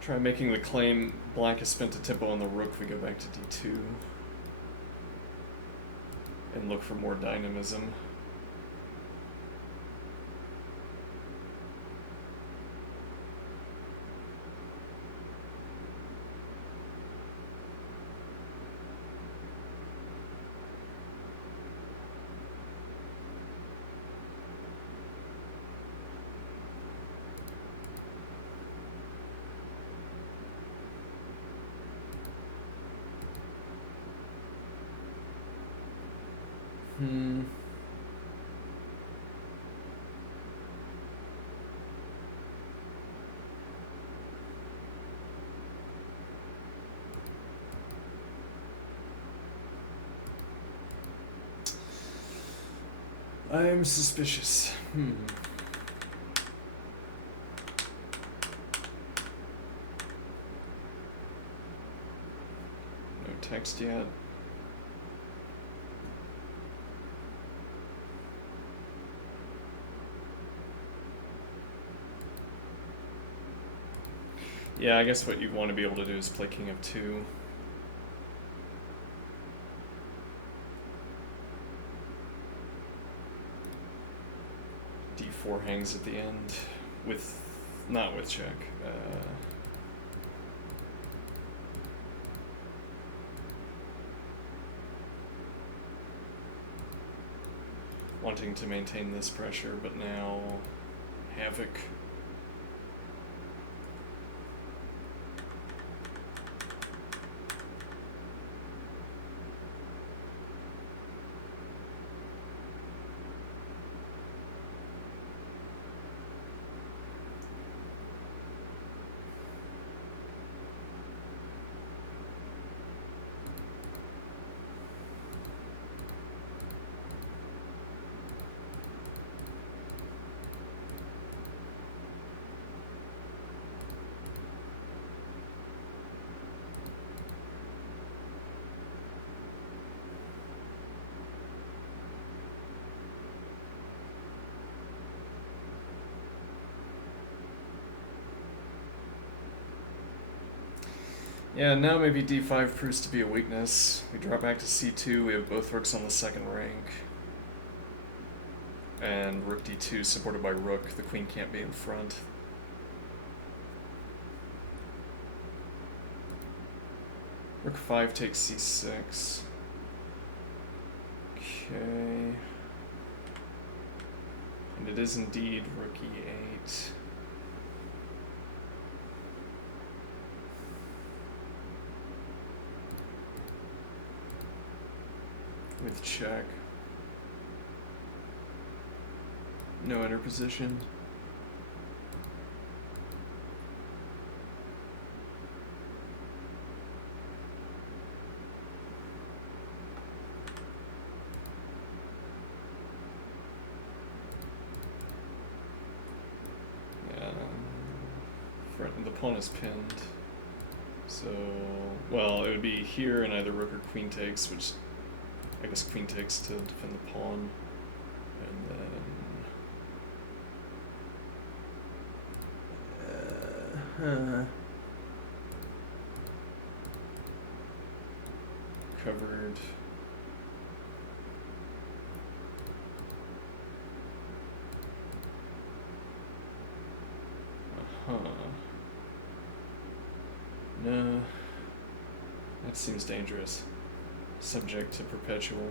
Try making the claim black has spent a tempo on the rook if we go back to d2. And look for more dynamism. Hmm. I'm suspicious. No text yet. Yeah, I guess what you want to be able to do is play king of 2. d4 hangs at the end with, not with check. Wanting to maintain this pressure, but now havoc. Yeah, now maybe d5 proves to be a weakness. We drop back to c2, we have both rooks on the second rank. And rook d2 supported by rook, the queen can't be in front. Rook 5 takes c6. Okay. And it is indeed rook e8. With check. No interposition. The pawn is pinned. So, well, it would be here and either rook or queen takes, which I guess queen takes to defend the pawn. And then covered. No, that seems dangerous. Subject to perpetual.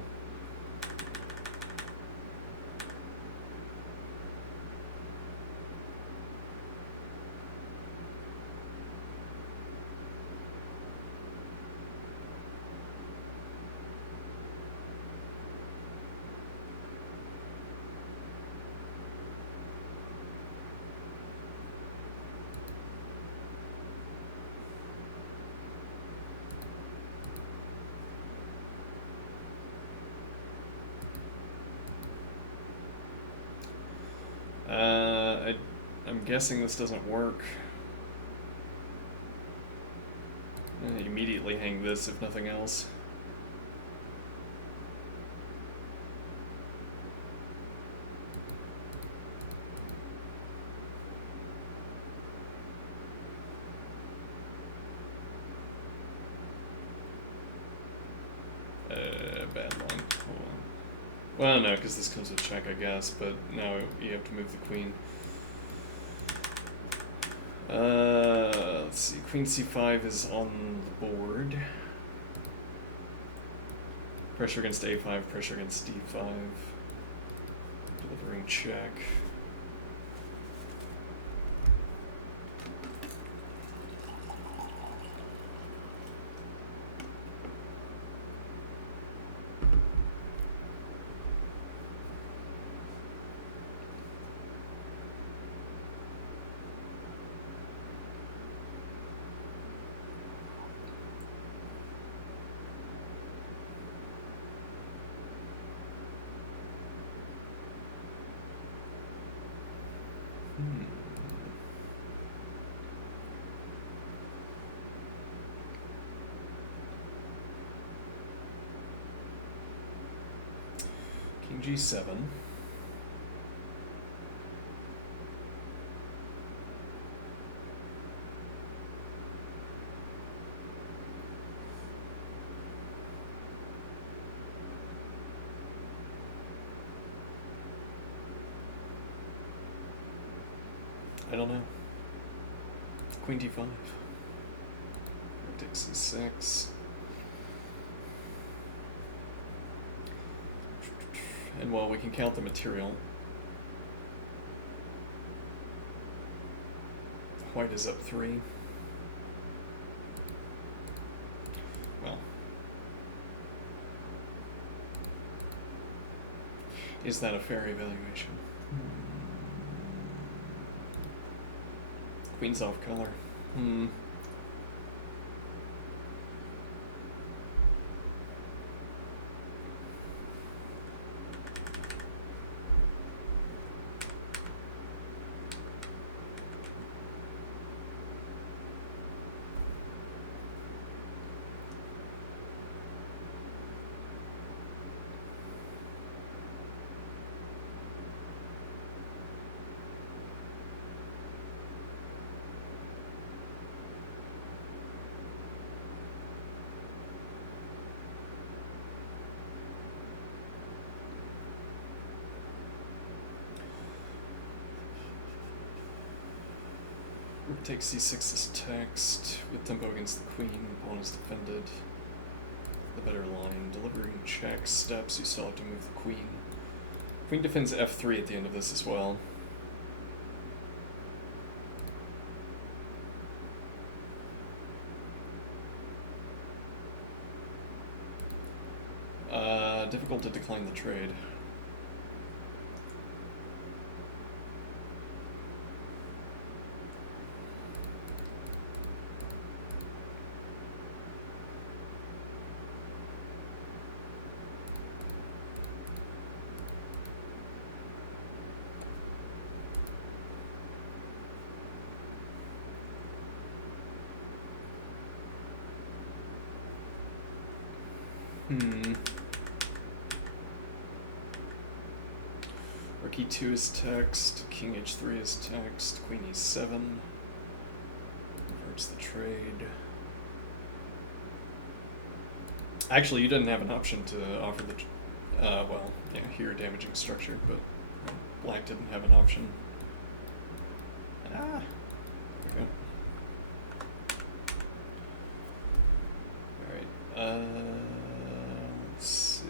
I'm guessing this doesn't work. Immediately hang this, if nothing else. Bad line. Hold on. Well, no, because this comes with check, I guess, but now you have to move the queen. Let's see, queen c5 is on the board. Pressure against a5, pressure against d5. Delivering check. King g7. I don't know. Queen d5. Takes c6. And while we can count the material, white is up 3. Well, is that a fair evaluation? Queen's off color. Take c6 as text, with tempo against the queen, pawn is defended. The better line, delivering check steps, you still have to move the queen. Queen defends f3 at the end of this as well. Difficult to decline the trade. Rook e2 is text, king h3 is text, queen e7. Reverts the trade. Actually, you didn't have an option to offer the... well, yeah, here damaging structure, but black didn't have an option. Ah! There we go. Alright, let's see.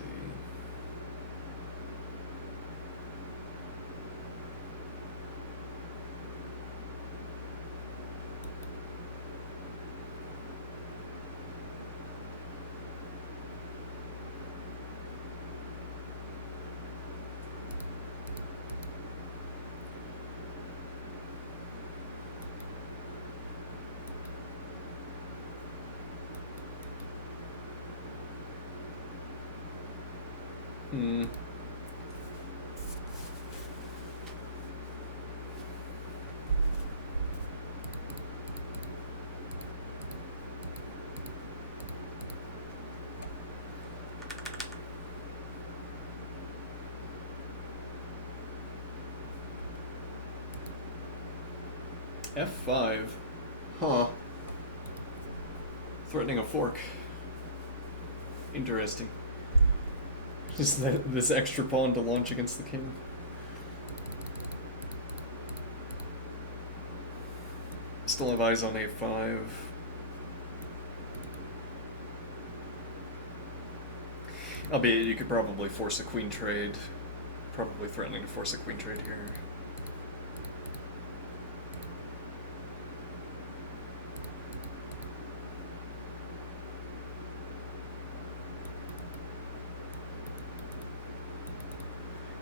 F5? Huh. Threatening a fork. Interesting. Just this extra pawn to launch against the king. Still have eyes on a5. Albeit you could probably force a queen trade. Probably threatening to force a queen trade here.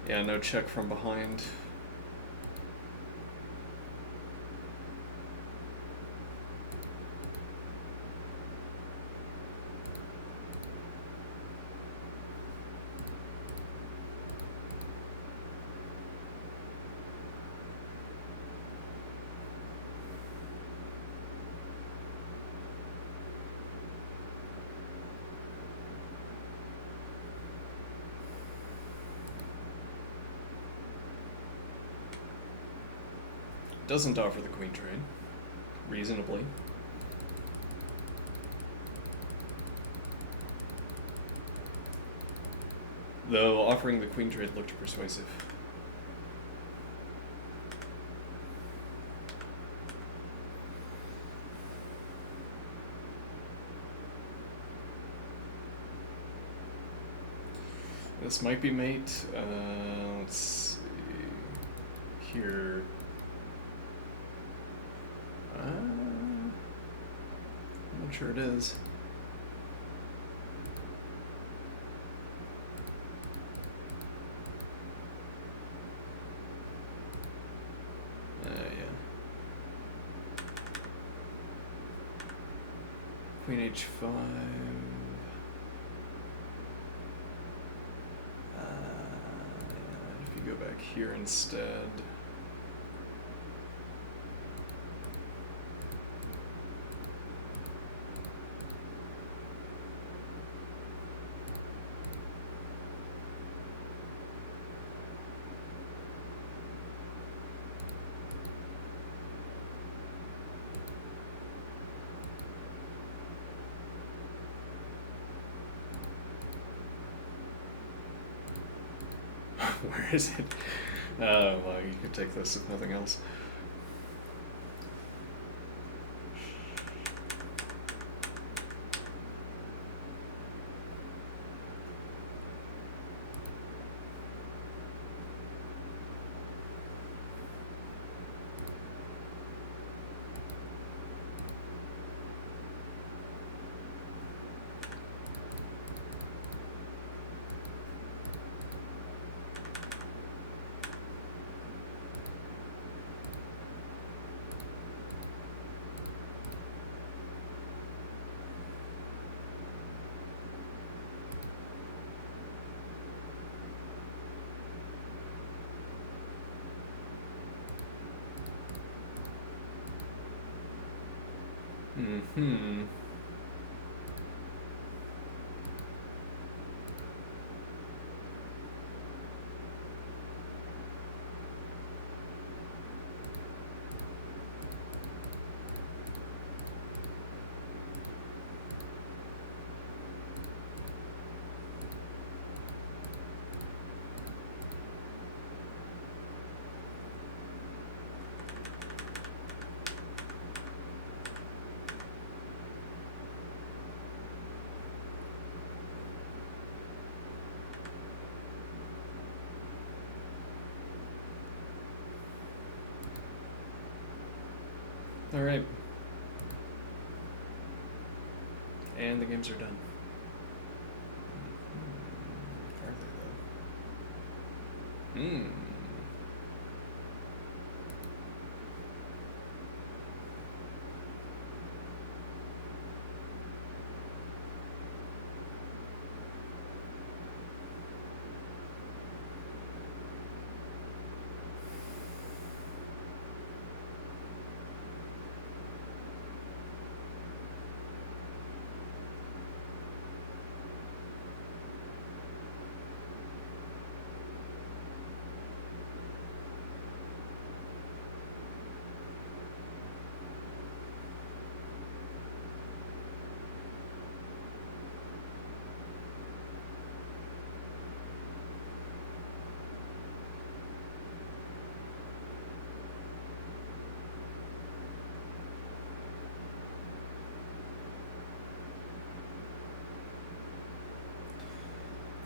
Yeah, no check from behind. Doesn't offer the queen trade, reasonably. Though offering the queen trade looked persuasive. This might be mate. Let's see. Here. I'm not sure it is. Yeah. Queen h5. If you go back here instead. Where is it? Oh, well, you could take this if nothing else. Mm-hmm. Alright. And the games are done. Are they though?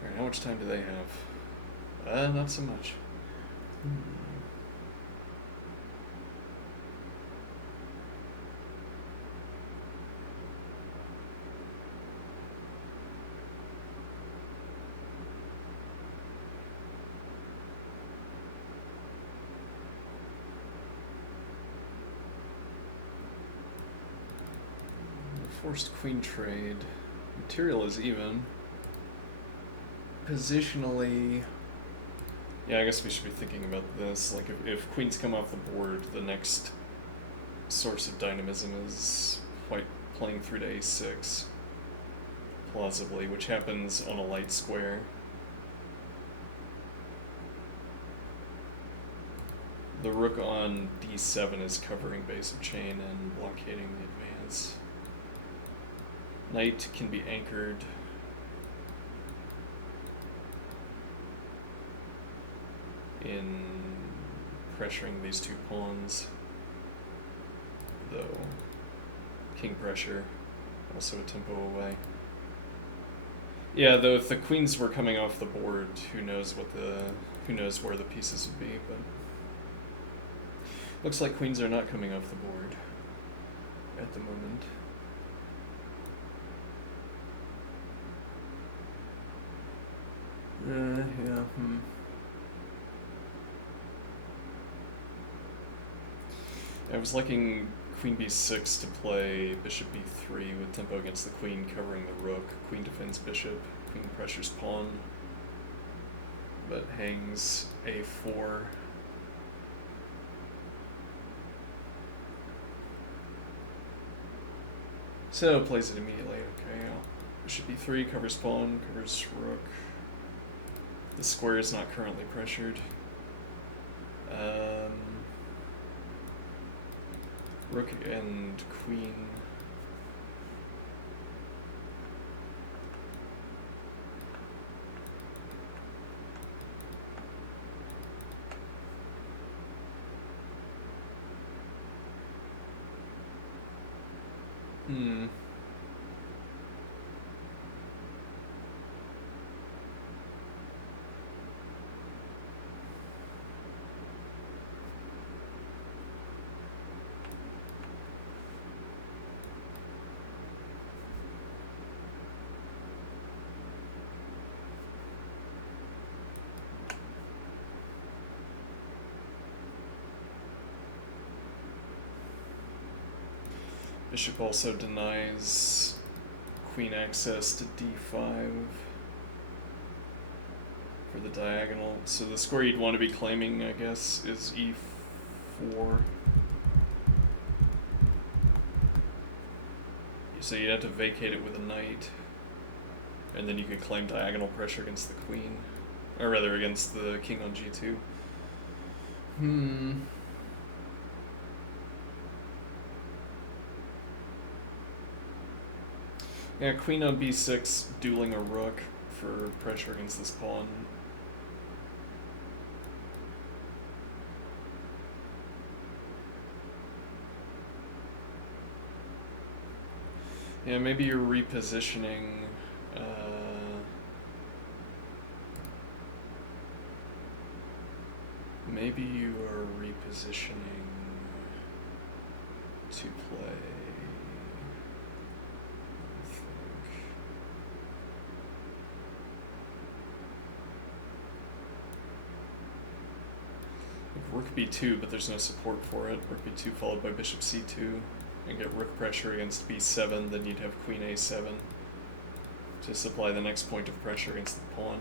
Alright, how much time do they have? Not so much. Forced queen trade. Material is even. Positionally, yeah, I guess we should be thinking about this. Like, if queens come off the board, the next source of dynamism is white playing through to a6, plausibly, which happens on a light square. The rook on d7 is covering base of chain and blockading the advance. Knight can be anchored. In pressuring these two pawns, though king pressure, also a tempo away. Yeah, though if the queens were coming off the board, who knows where the pieces would be, but looks like queens are not coming off the board at the moment. Yeah. I was liking queen b6 to play bishop b3 with tempo against the queen covering the rook. Queen defends bishop, queen pressures pawn, but hangs a4. So plays it immediately. Okay, bishop b3 covers pawn, covers rook. The square is not currently pressured. Rook and queen. Bishop also denies queen access to d5 for the diagonal. So the square you'd want to be claiming, I guess, is e4. So you'd have to vacate it with a knight, and then you could claim diagonal pressure against the queen, or rather against the king on g2. Yeah, queen on b6, dueling a rook for pressure against this pawn. Yeah, maybe you're repositioning. Maybe you are repositioning to play. I think. Rook b2, but there's no support for it. Rook b2 followed by bishop c2. And get rook pressure against b7, then you'd have queen a7 to supply the next point of pressure against the pawn.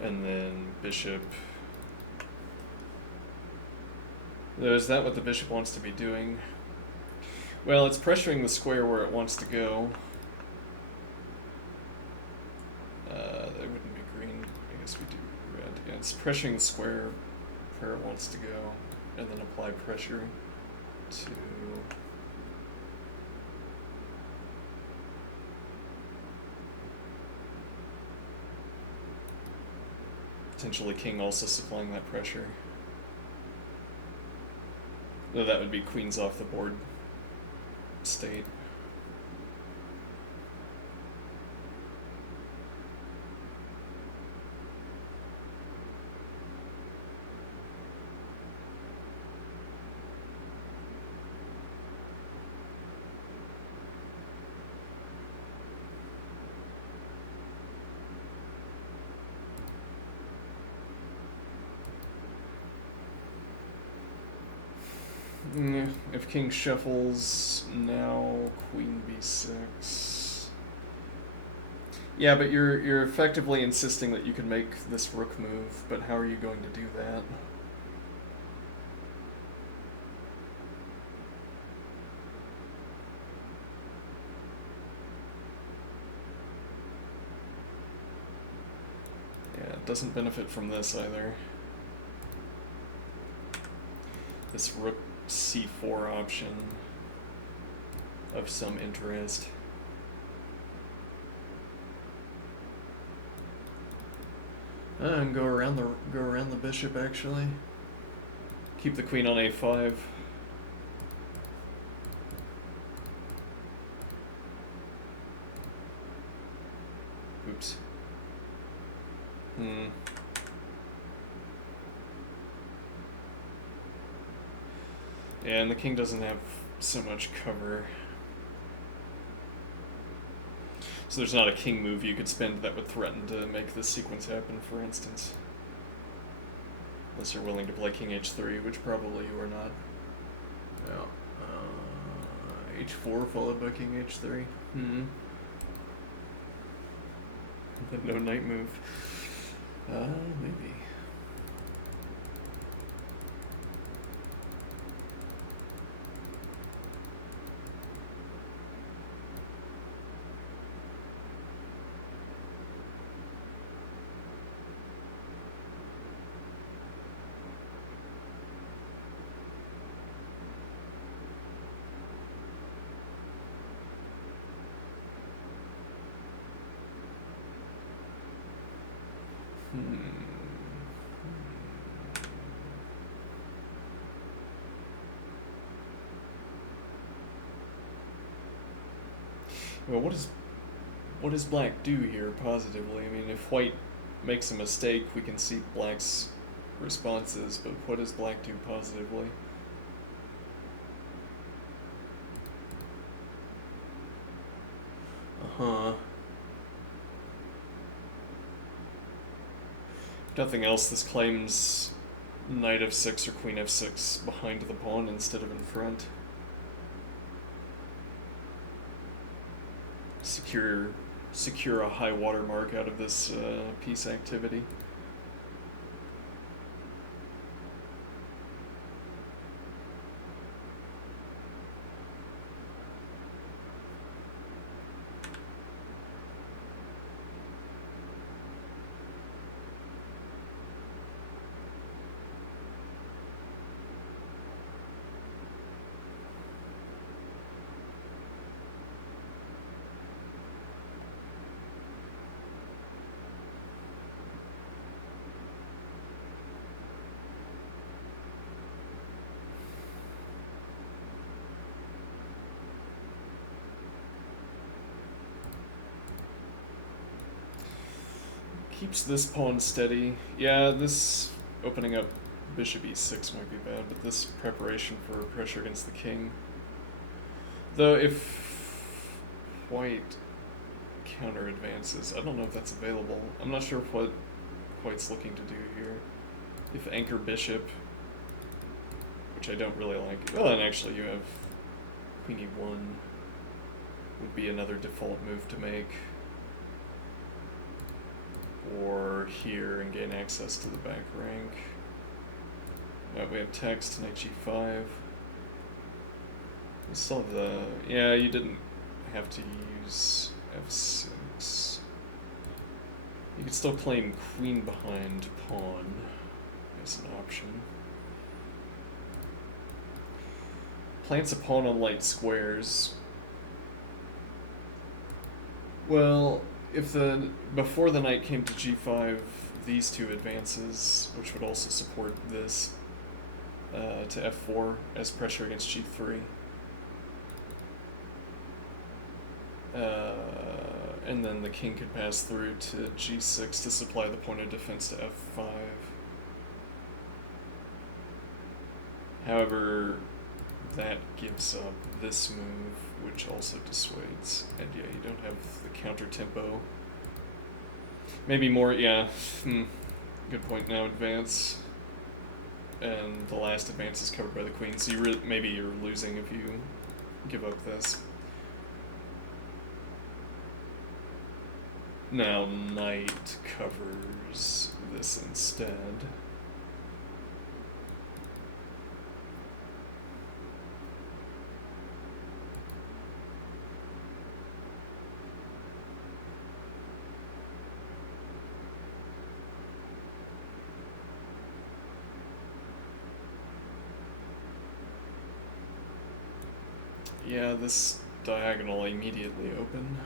And then bishop. Is that what the bishop wants to be doing? Well, it's pressuring the square where it wants to go. That wouldn't be green. I guess we do red. Yeah, it's pressuring the square where it wants to go, and then apply pressure to... potentially king also supplying that pressure. Though that would be queens off the board state. If king shuffles, now queen b6. Yeah, but you're effectively insisting that you can make this rook move, but how are you going to do that? Yeah, it doesn't benefit from this either. This rook c4 option of some interest. And go around the bishop actually. Keep the queen on a5. Oops. Yeah, and the king doesn't have so much cover. So there's not a king move you could spend that would threaten to make this sequence happen, for instance. Unless you're willing to play king h3, which probably you are not. Yeah. h4 followed by king h3. No knight move. Maybe. Well, what does black do here positively? I mean, if white makes a mistake, we can see black's responses, but what does black do positively? If nothing else, this claims knight f6 or queen f6 behind the pawn instead of in front. secure a high water mark out of this peace activity. Keeps this pawn steady. Yeah, this opening up bishop e6 might be bad, but this preparation for pressure against the king. Though if white counter advances, I don't know if that's available. I'm not sure what white's looking to do here. If anchor bishop, which I don't really like. Well, and actually you have queen e1 would be another default move to make. Or here and gain access to the back rank. We have text, knight g5. We still have the... Yeah, you didn't have to use f6. You could still claim queen behind pawn as an option. Plants a pawn on light squares. Well, if before the knight came to g5, these two advances, which would also support this, to f4 as pressure against g3. And then the king could pass through to g6 to supply the point of defense to f5. However, that gives up this move, which also dissuades. And yeah, you don't have the counter tempo. Maybe more, yeah. Good point. Now advance. And the last advance is covered by the queen, so maybe you're losing if you give up this. Now knight covers this instead. Yeah, this diagonal immediately open.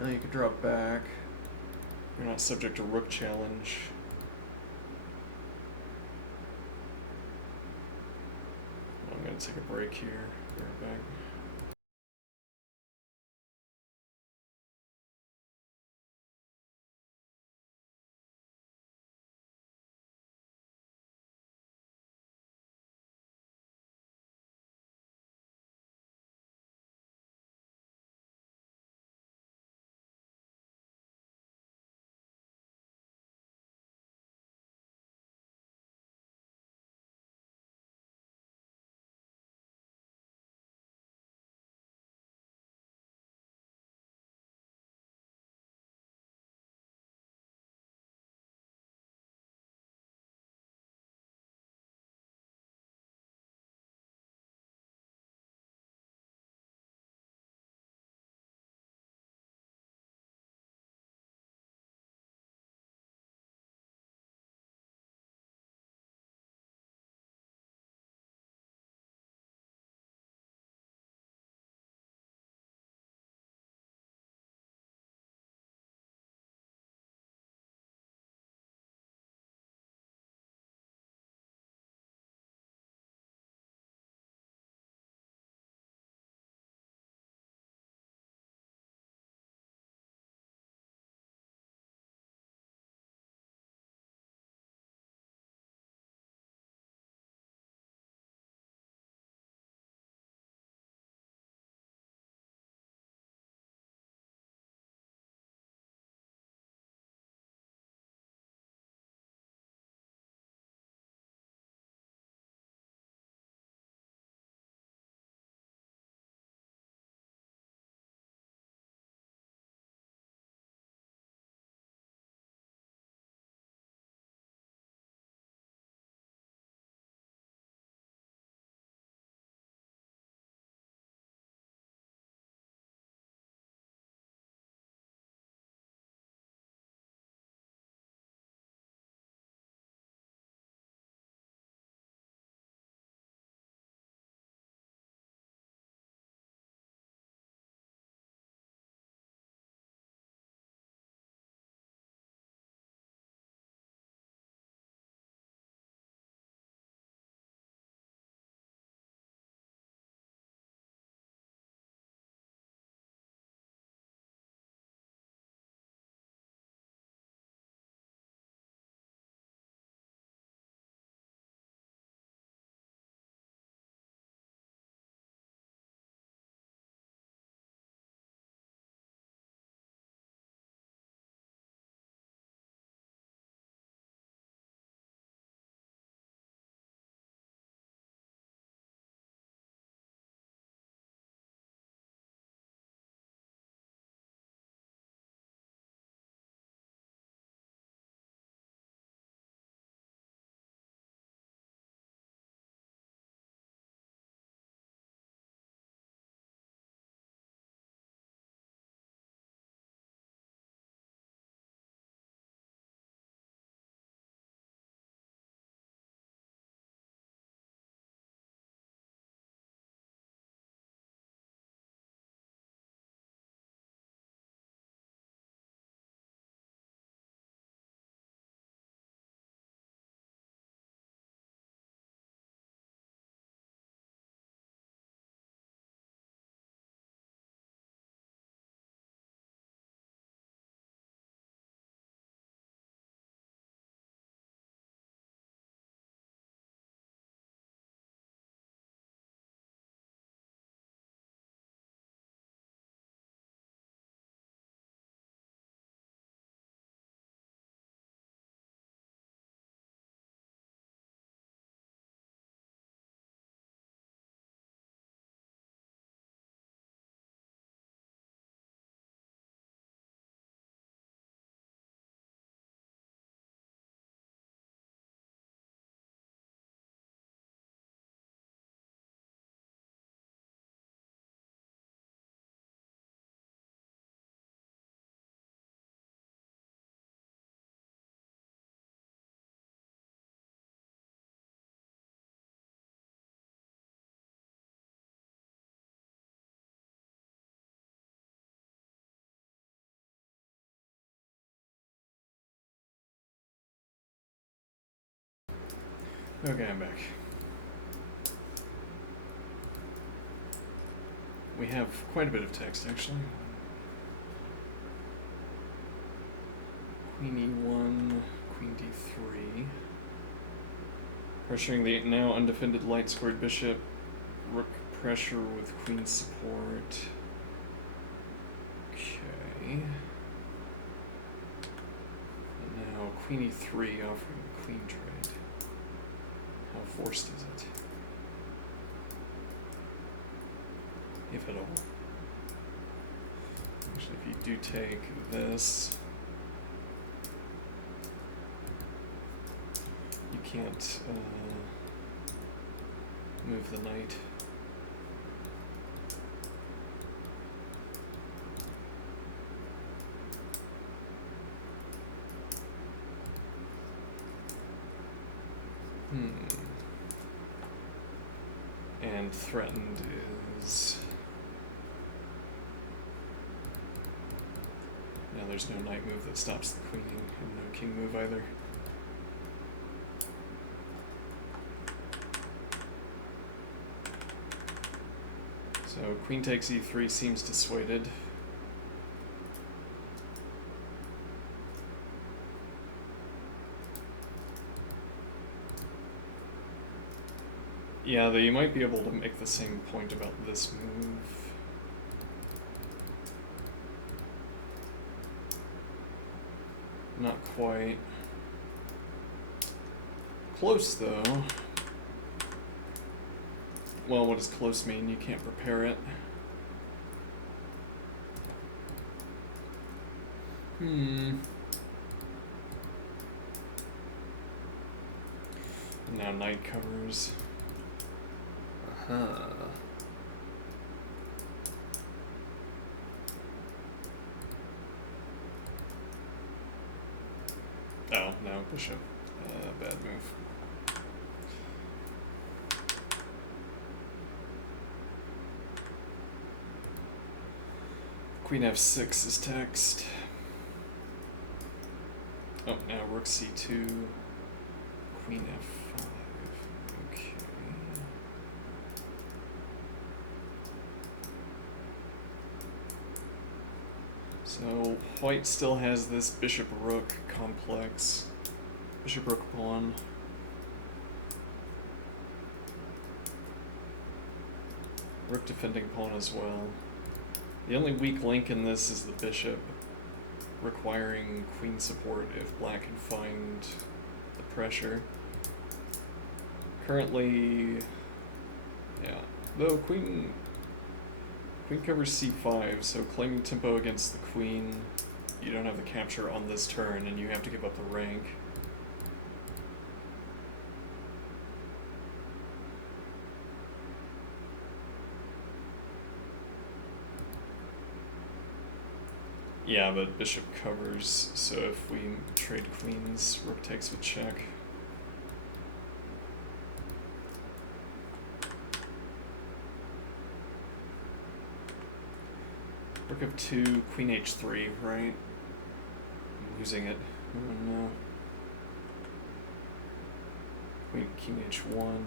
Now you can drop back. You're not subject to rook challenge. I'm gonna take a break here. Be right back. Okay, I'm back. We have quite a bit of text, actually. Queen E1, Queen D3. Pressuring the now undefended light squared bishop. Rook pressure with queen support. Okay. And now Queen E3 offering a queen trade. How forced is it? If at all. Actually, if you do take this, you can't move the knight. And threatened is... Now there's no knight move that stops the queening, and no king move either. So queen takes e3 seems dissuaded. Yeah, though you might be able to make the same point about this move. Not quite. Close, though. Well, what does close mean? You can't prepare it. And now knight covers. Oh, no, bishop. Bad move. Queen f6 is text. Oh, now rook c2. Queen f5. Okay. So white still has this bishop-rook complex. Bishop-rook pawn. Rook defending pawn as well. The only weak link in this is the bishop, requiring queen support if black can find the pressure. Currently, yeah, though queen covers c5, so claiming tempo against the queen, you don't have the capture on this turn, and you have to give up the rank. Yeah, but bishop covers, so if we trade queens, rook takes with check. Rook f2, queen h3, right? I'm losing it. Oh no. Queen king h1.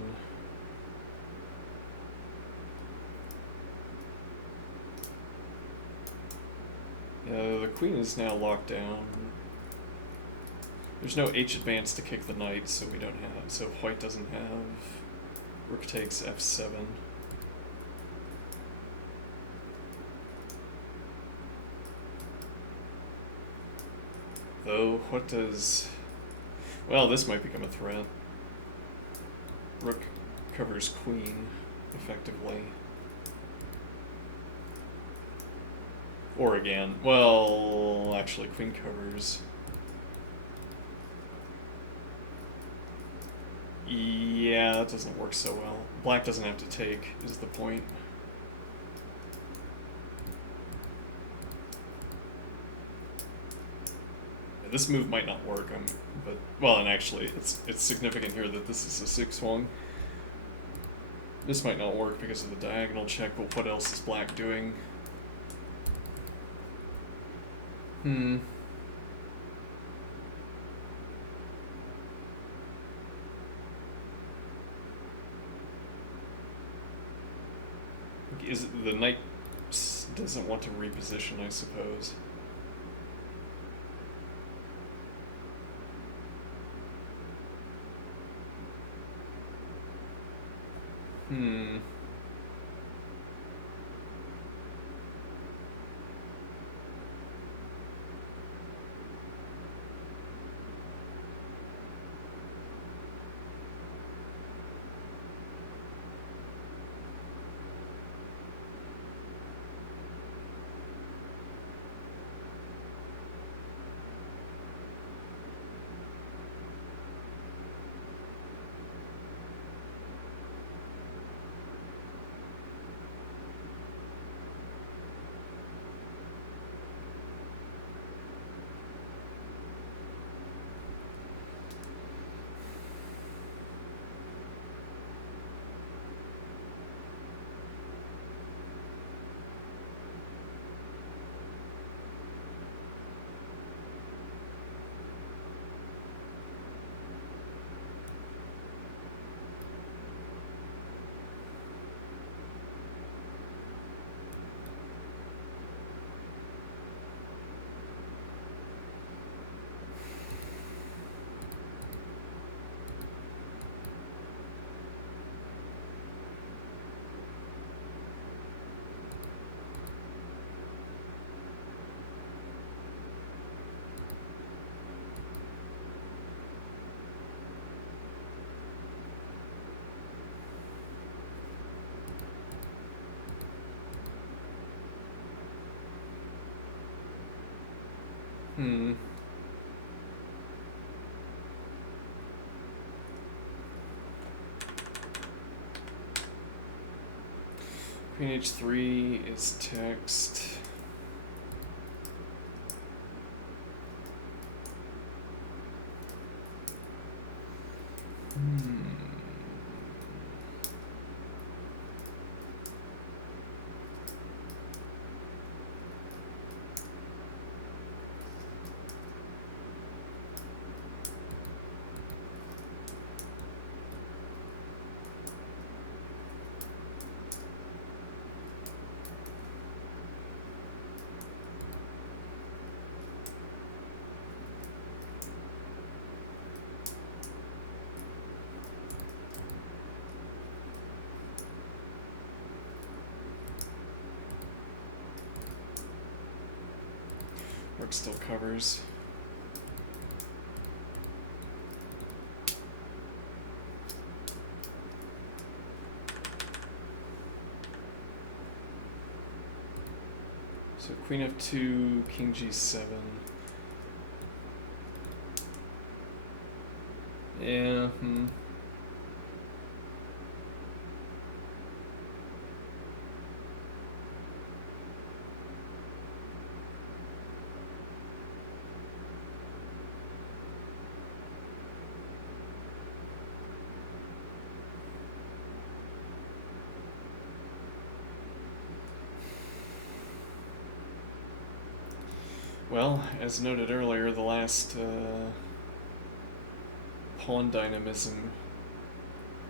Yeah, the queen is now locked down. There's no h advance to kick the knight, so we don't have. So white doesn't have. Rook takes f7. Though, what does... Well, this might become a threat. Rook covers queen, effectively. Or again. Well, actually, queen covers. Yeah, that doesn't work so well. Black doesn't have to take, is the point. This move might not work, but well, and actually, it's significant here that this is a 6-swung. This might not work because of the diagonal check, but what else is black doing? is the knight doesn't want to reposition, I suppose. Hmm. Hmm. Queen h3 is text. Rook still covers. So queen f2, king g7. Yeah, Well, as noted earlier, the last pawn dynamism,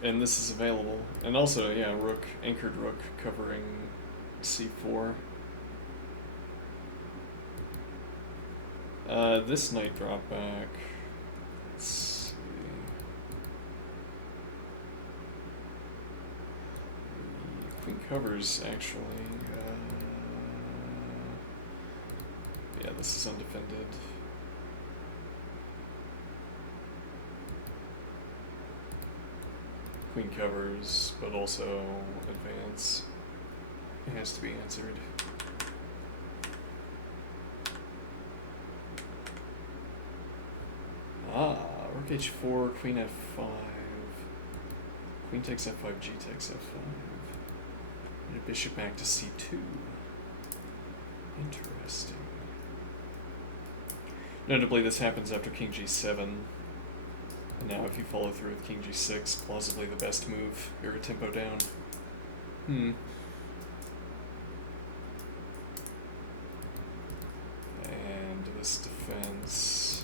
and this is available, and also, yeah, rook, anchored rook covering c4. This knight drop back. Let's see. Queen covers, actually. Yeah, this is undefended. Queen covers, but also advance. It has to be answered. Rook h4, queen f5. Queen takes f5, g takes f5. And a bishop back to c2. Interesting. Notably, this happens after king g7. And now if you follow through with king g6, plausibly the best move, you're a tempo down. And this defense...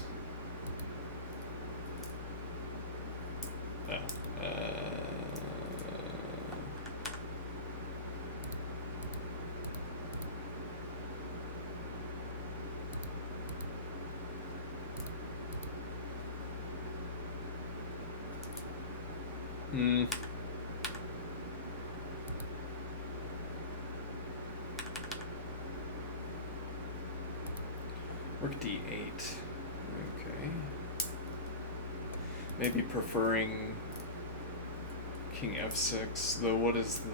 Rook d8. Okay. Maybe preferring king f6, though what is the...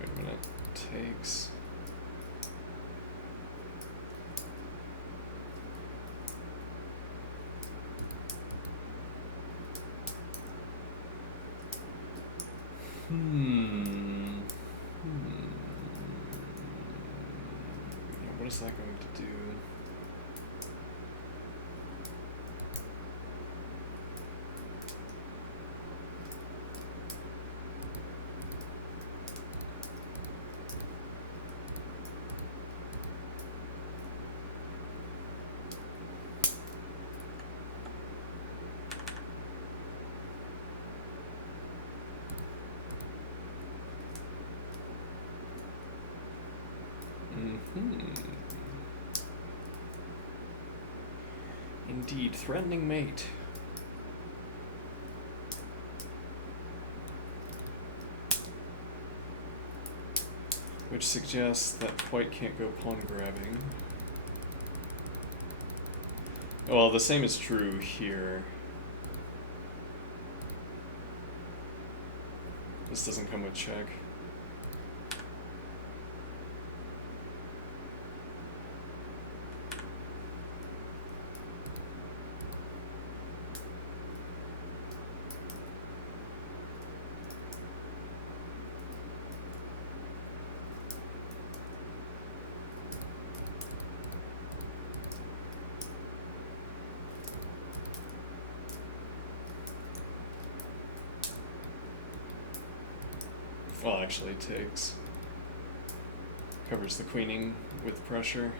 Wait a minute. Takes... What is that going to do? Indeed, threatening mate. Which suggests that white can't go pawn grabbing. Well, the same is true here. This doesn't come with check. Well, actually, it takes. Covers the queening with pressure.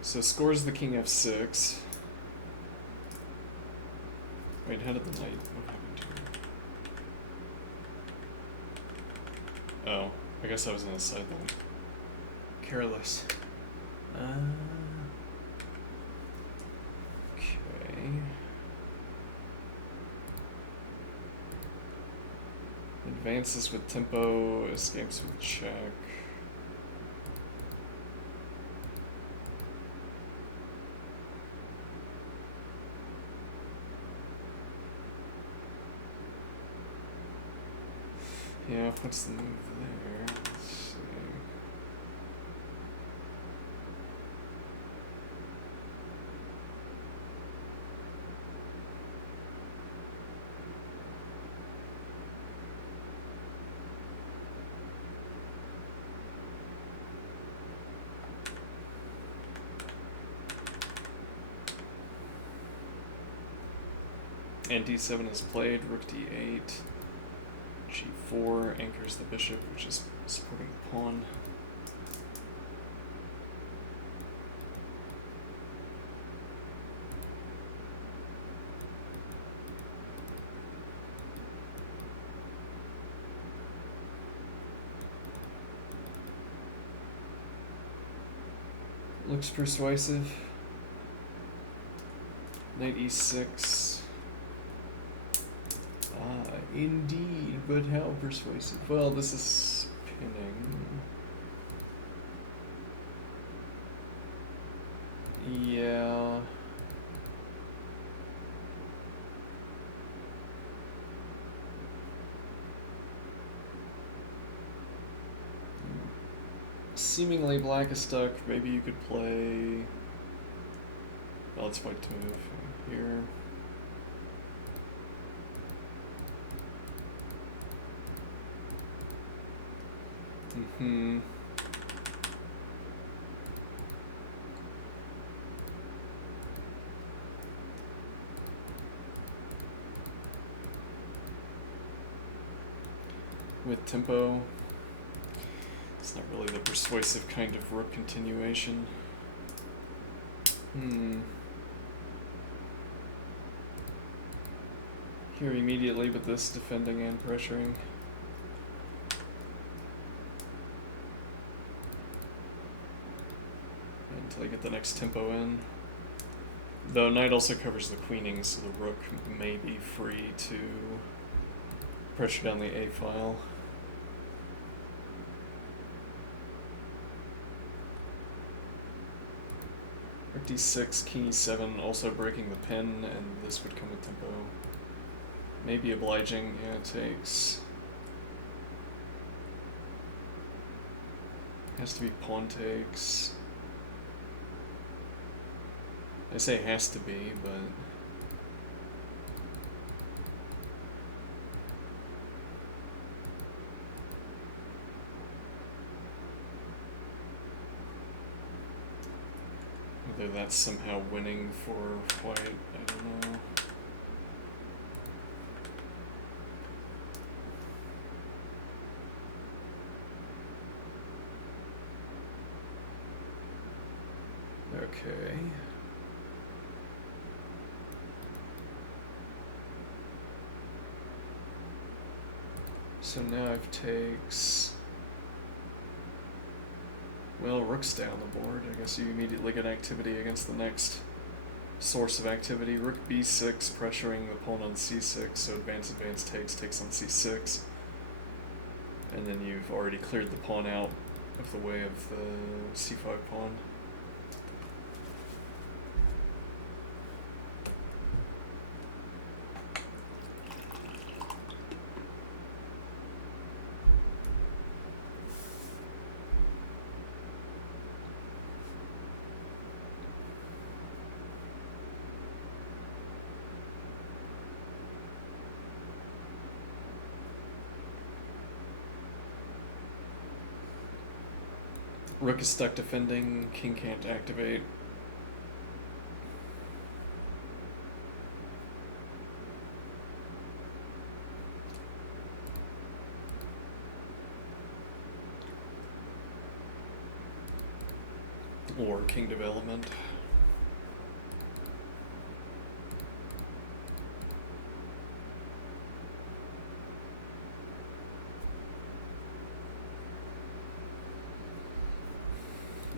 So scores the king f6. Wait, how did the knight? What happened to her? Oh, I guess I was on the side then. Careless. Okay. Advances with tempo, escapes with check. Yeah, what's the move there? Let's see. And d7 is played, rook d8. g4 anchors the bishop, which is supporting the pawn. Looks persuasive. Knight e6. Indeed, but how persuasive? Well, this is pinning. Yeah. Seemingly black is stuck. Maybe you could play... Well, it's white to move here. With tempo, it's not really the persuasive kind of rook continuation. Here immediately, but this defending and pressuring. Until I get the next tempo in. Though knight also covers the queening, so the rook may be free to pressure down the A file. Rook d6, king e7, also breaking the pin, and this would come with tempo. Maybe obliging, yeah, it takes. Has to be pawn takes. I say has to be, but whether that's somehow winning for white, I don't know. Okay. So now I've takes. Well, rook's down the board. I guess you immediately get activity against the next source of activity. Rook b6, pressuring the pawn on c6, so advance takes on c6. And then you've already cleared the pawn out of the way of the c5 pawn. Rook is stuck defending, king can't activate. Or king development.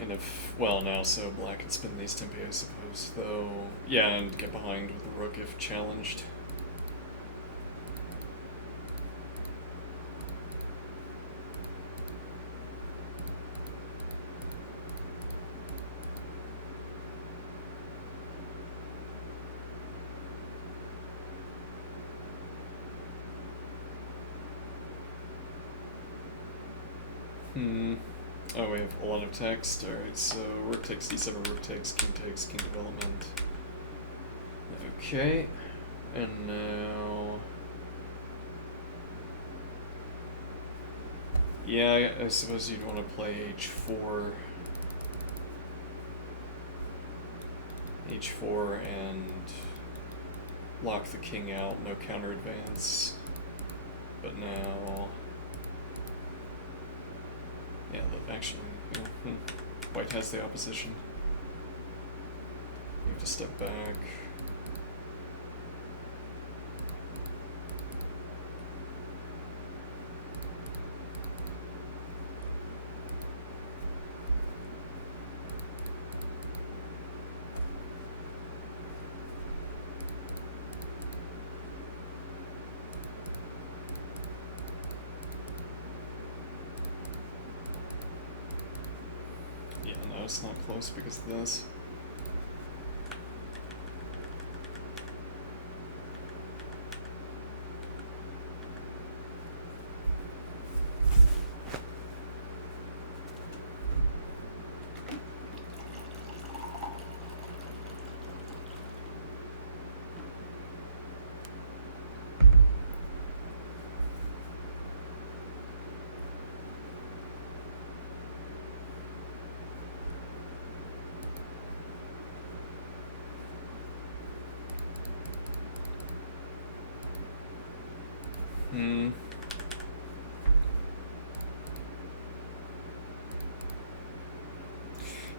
And if, well, now so black can spin these tempi, I suppose, though, yeah, and get behind with the rook if challenged. Oh, we have a lot of text. Alright, so rook takes d7, rook takes, king development. Okay, and now... Yeah, I suppose you'd want to play h4. h4 and lock the king out, no counter advance. But now... Yeah, actually, white has the opposition. You have to step back. It's not close because of this.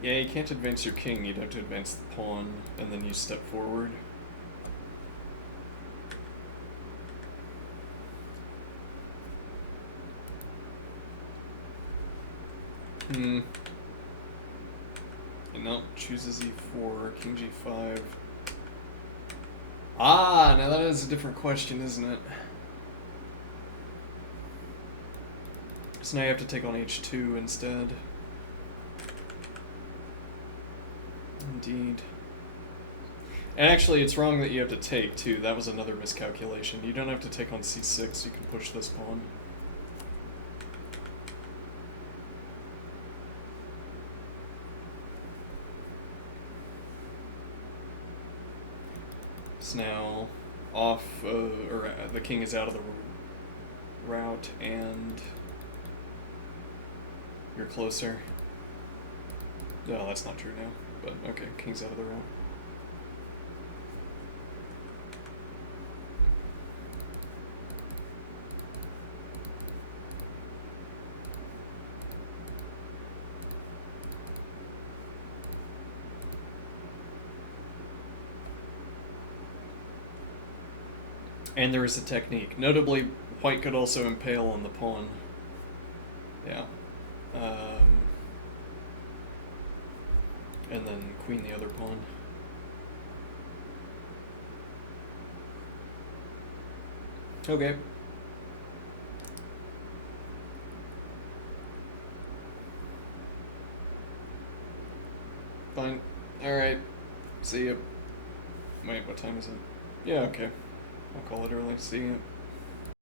Yeah, you can't advance your king, you'd have to advance the pawn, and then you step forward. Hmm. No, chooses e4, king g5. Ah, now that is a different question, isn't it? So now you have to take on h2 instead. Indeed. And actually, it's wrong that you have to take, too. That was another miscalculation. You don't have to take on c6, you can push this pawn. So now, the king is out of the route, and you're closer. No, that's not true now, but okay, king's out of the route. And there is a technique. Notably, white could also impale on the pawn. Yeah. And then queen the other pawn. Okay. Fine. Alright. See ya. Wait, what time is it? Yeah, okay. I'll call it early. See ya.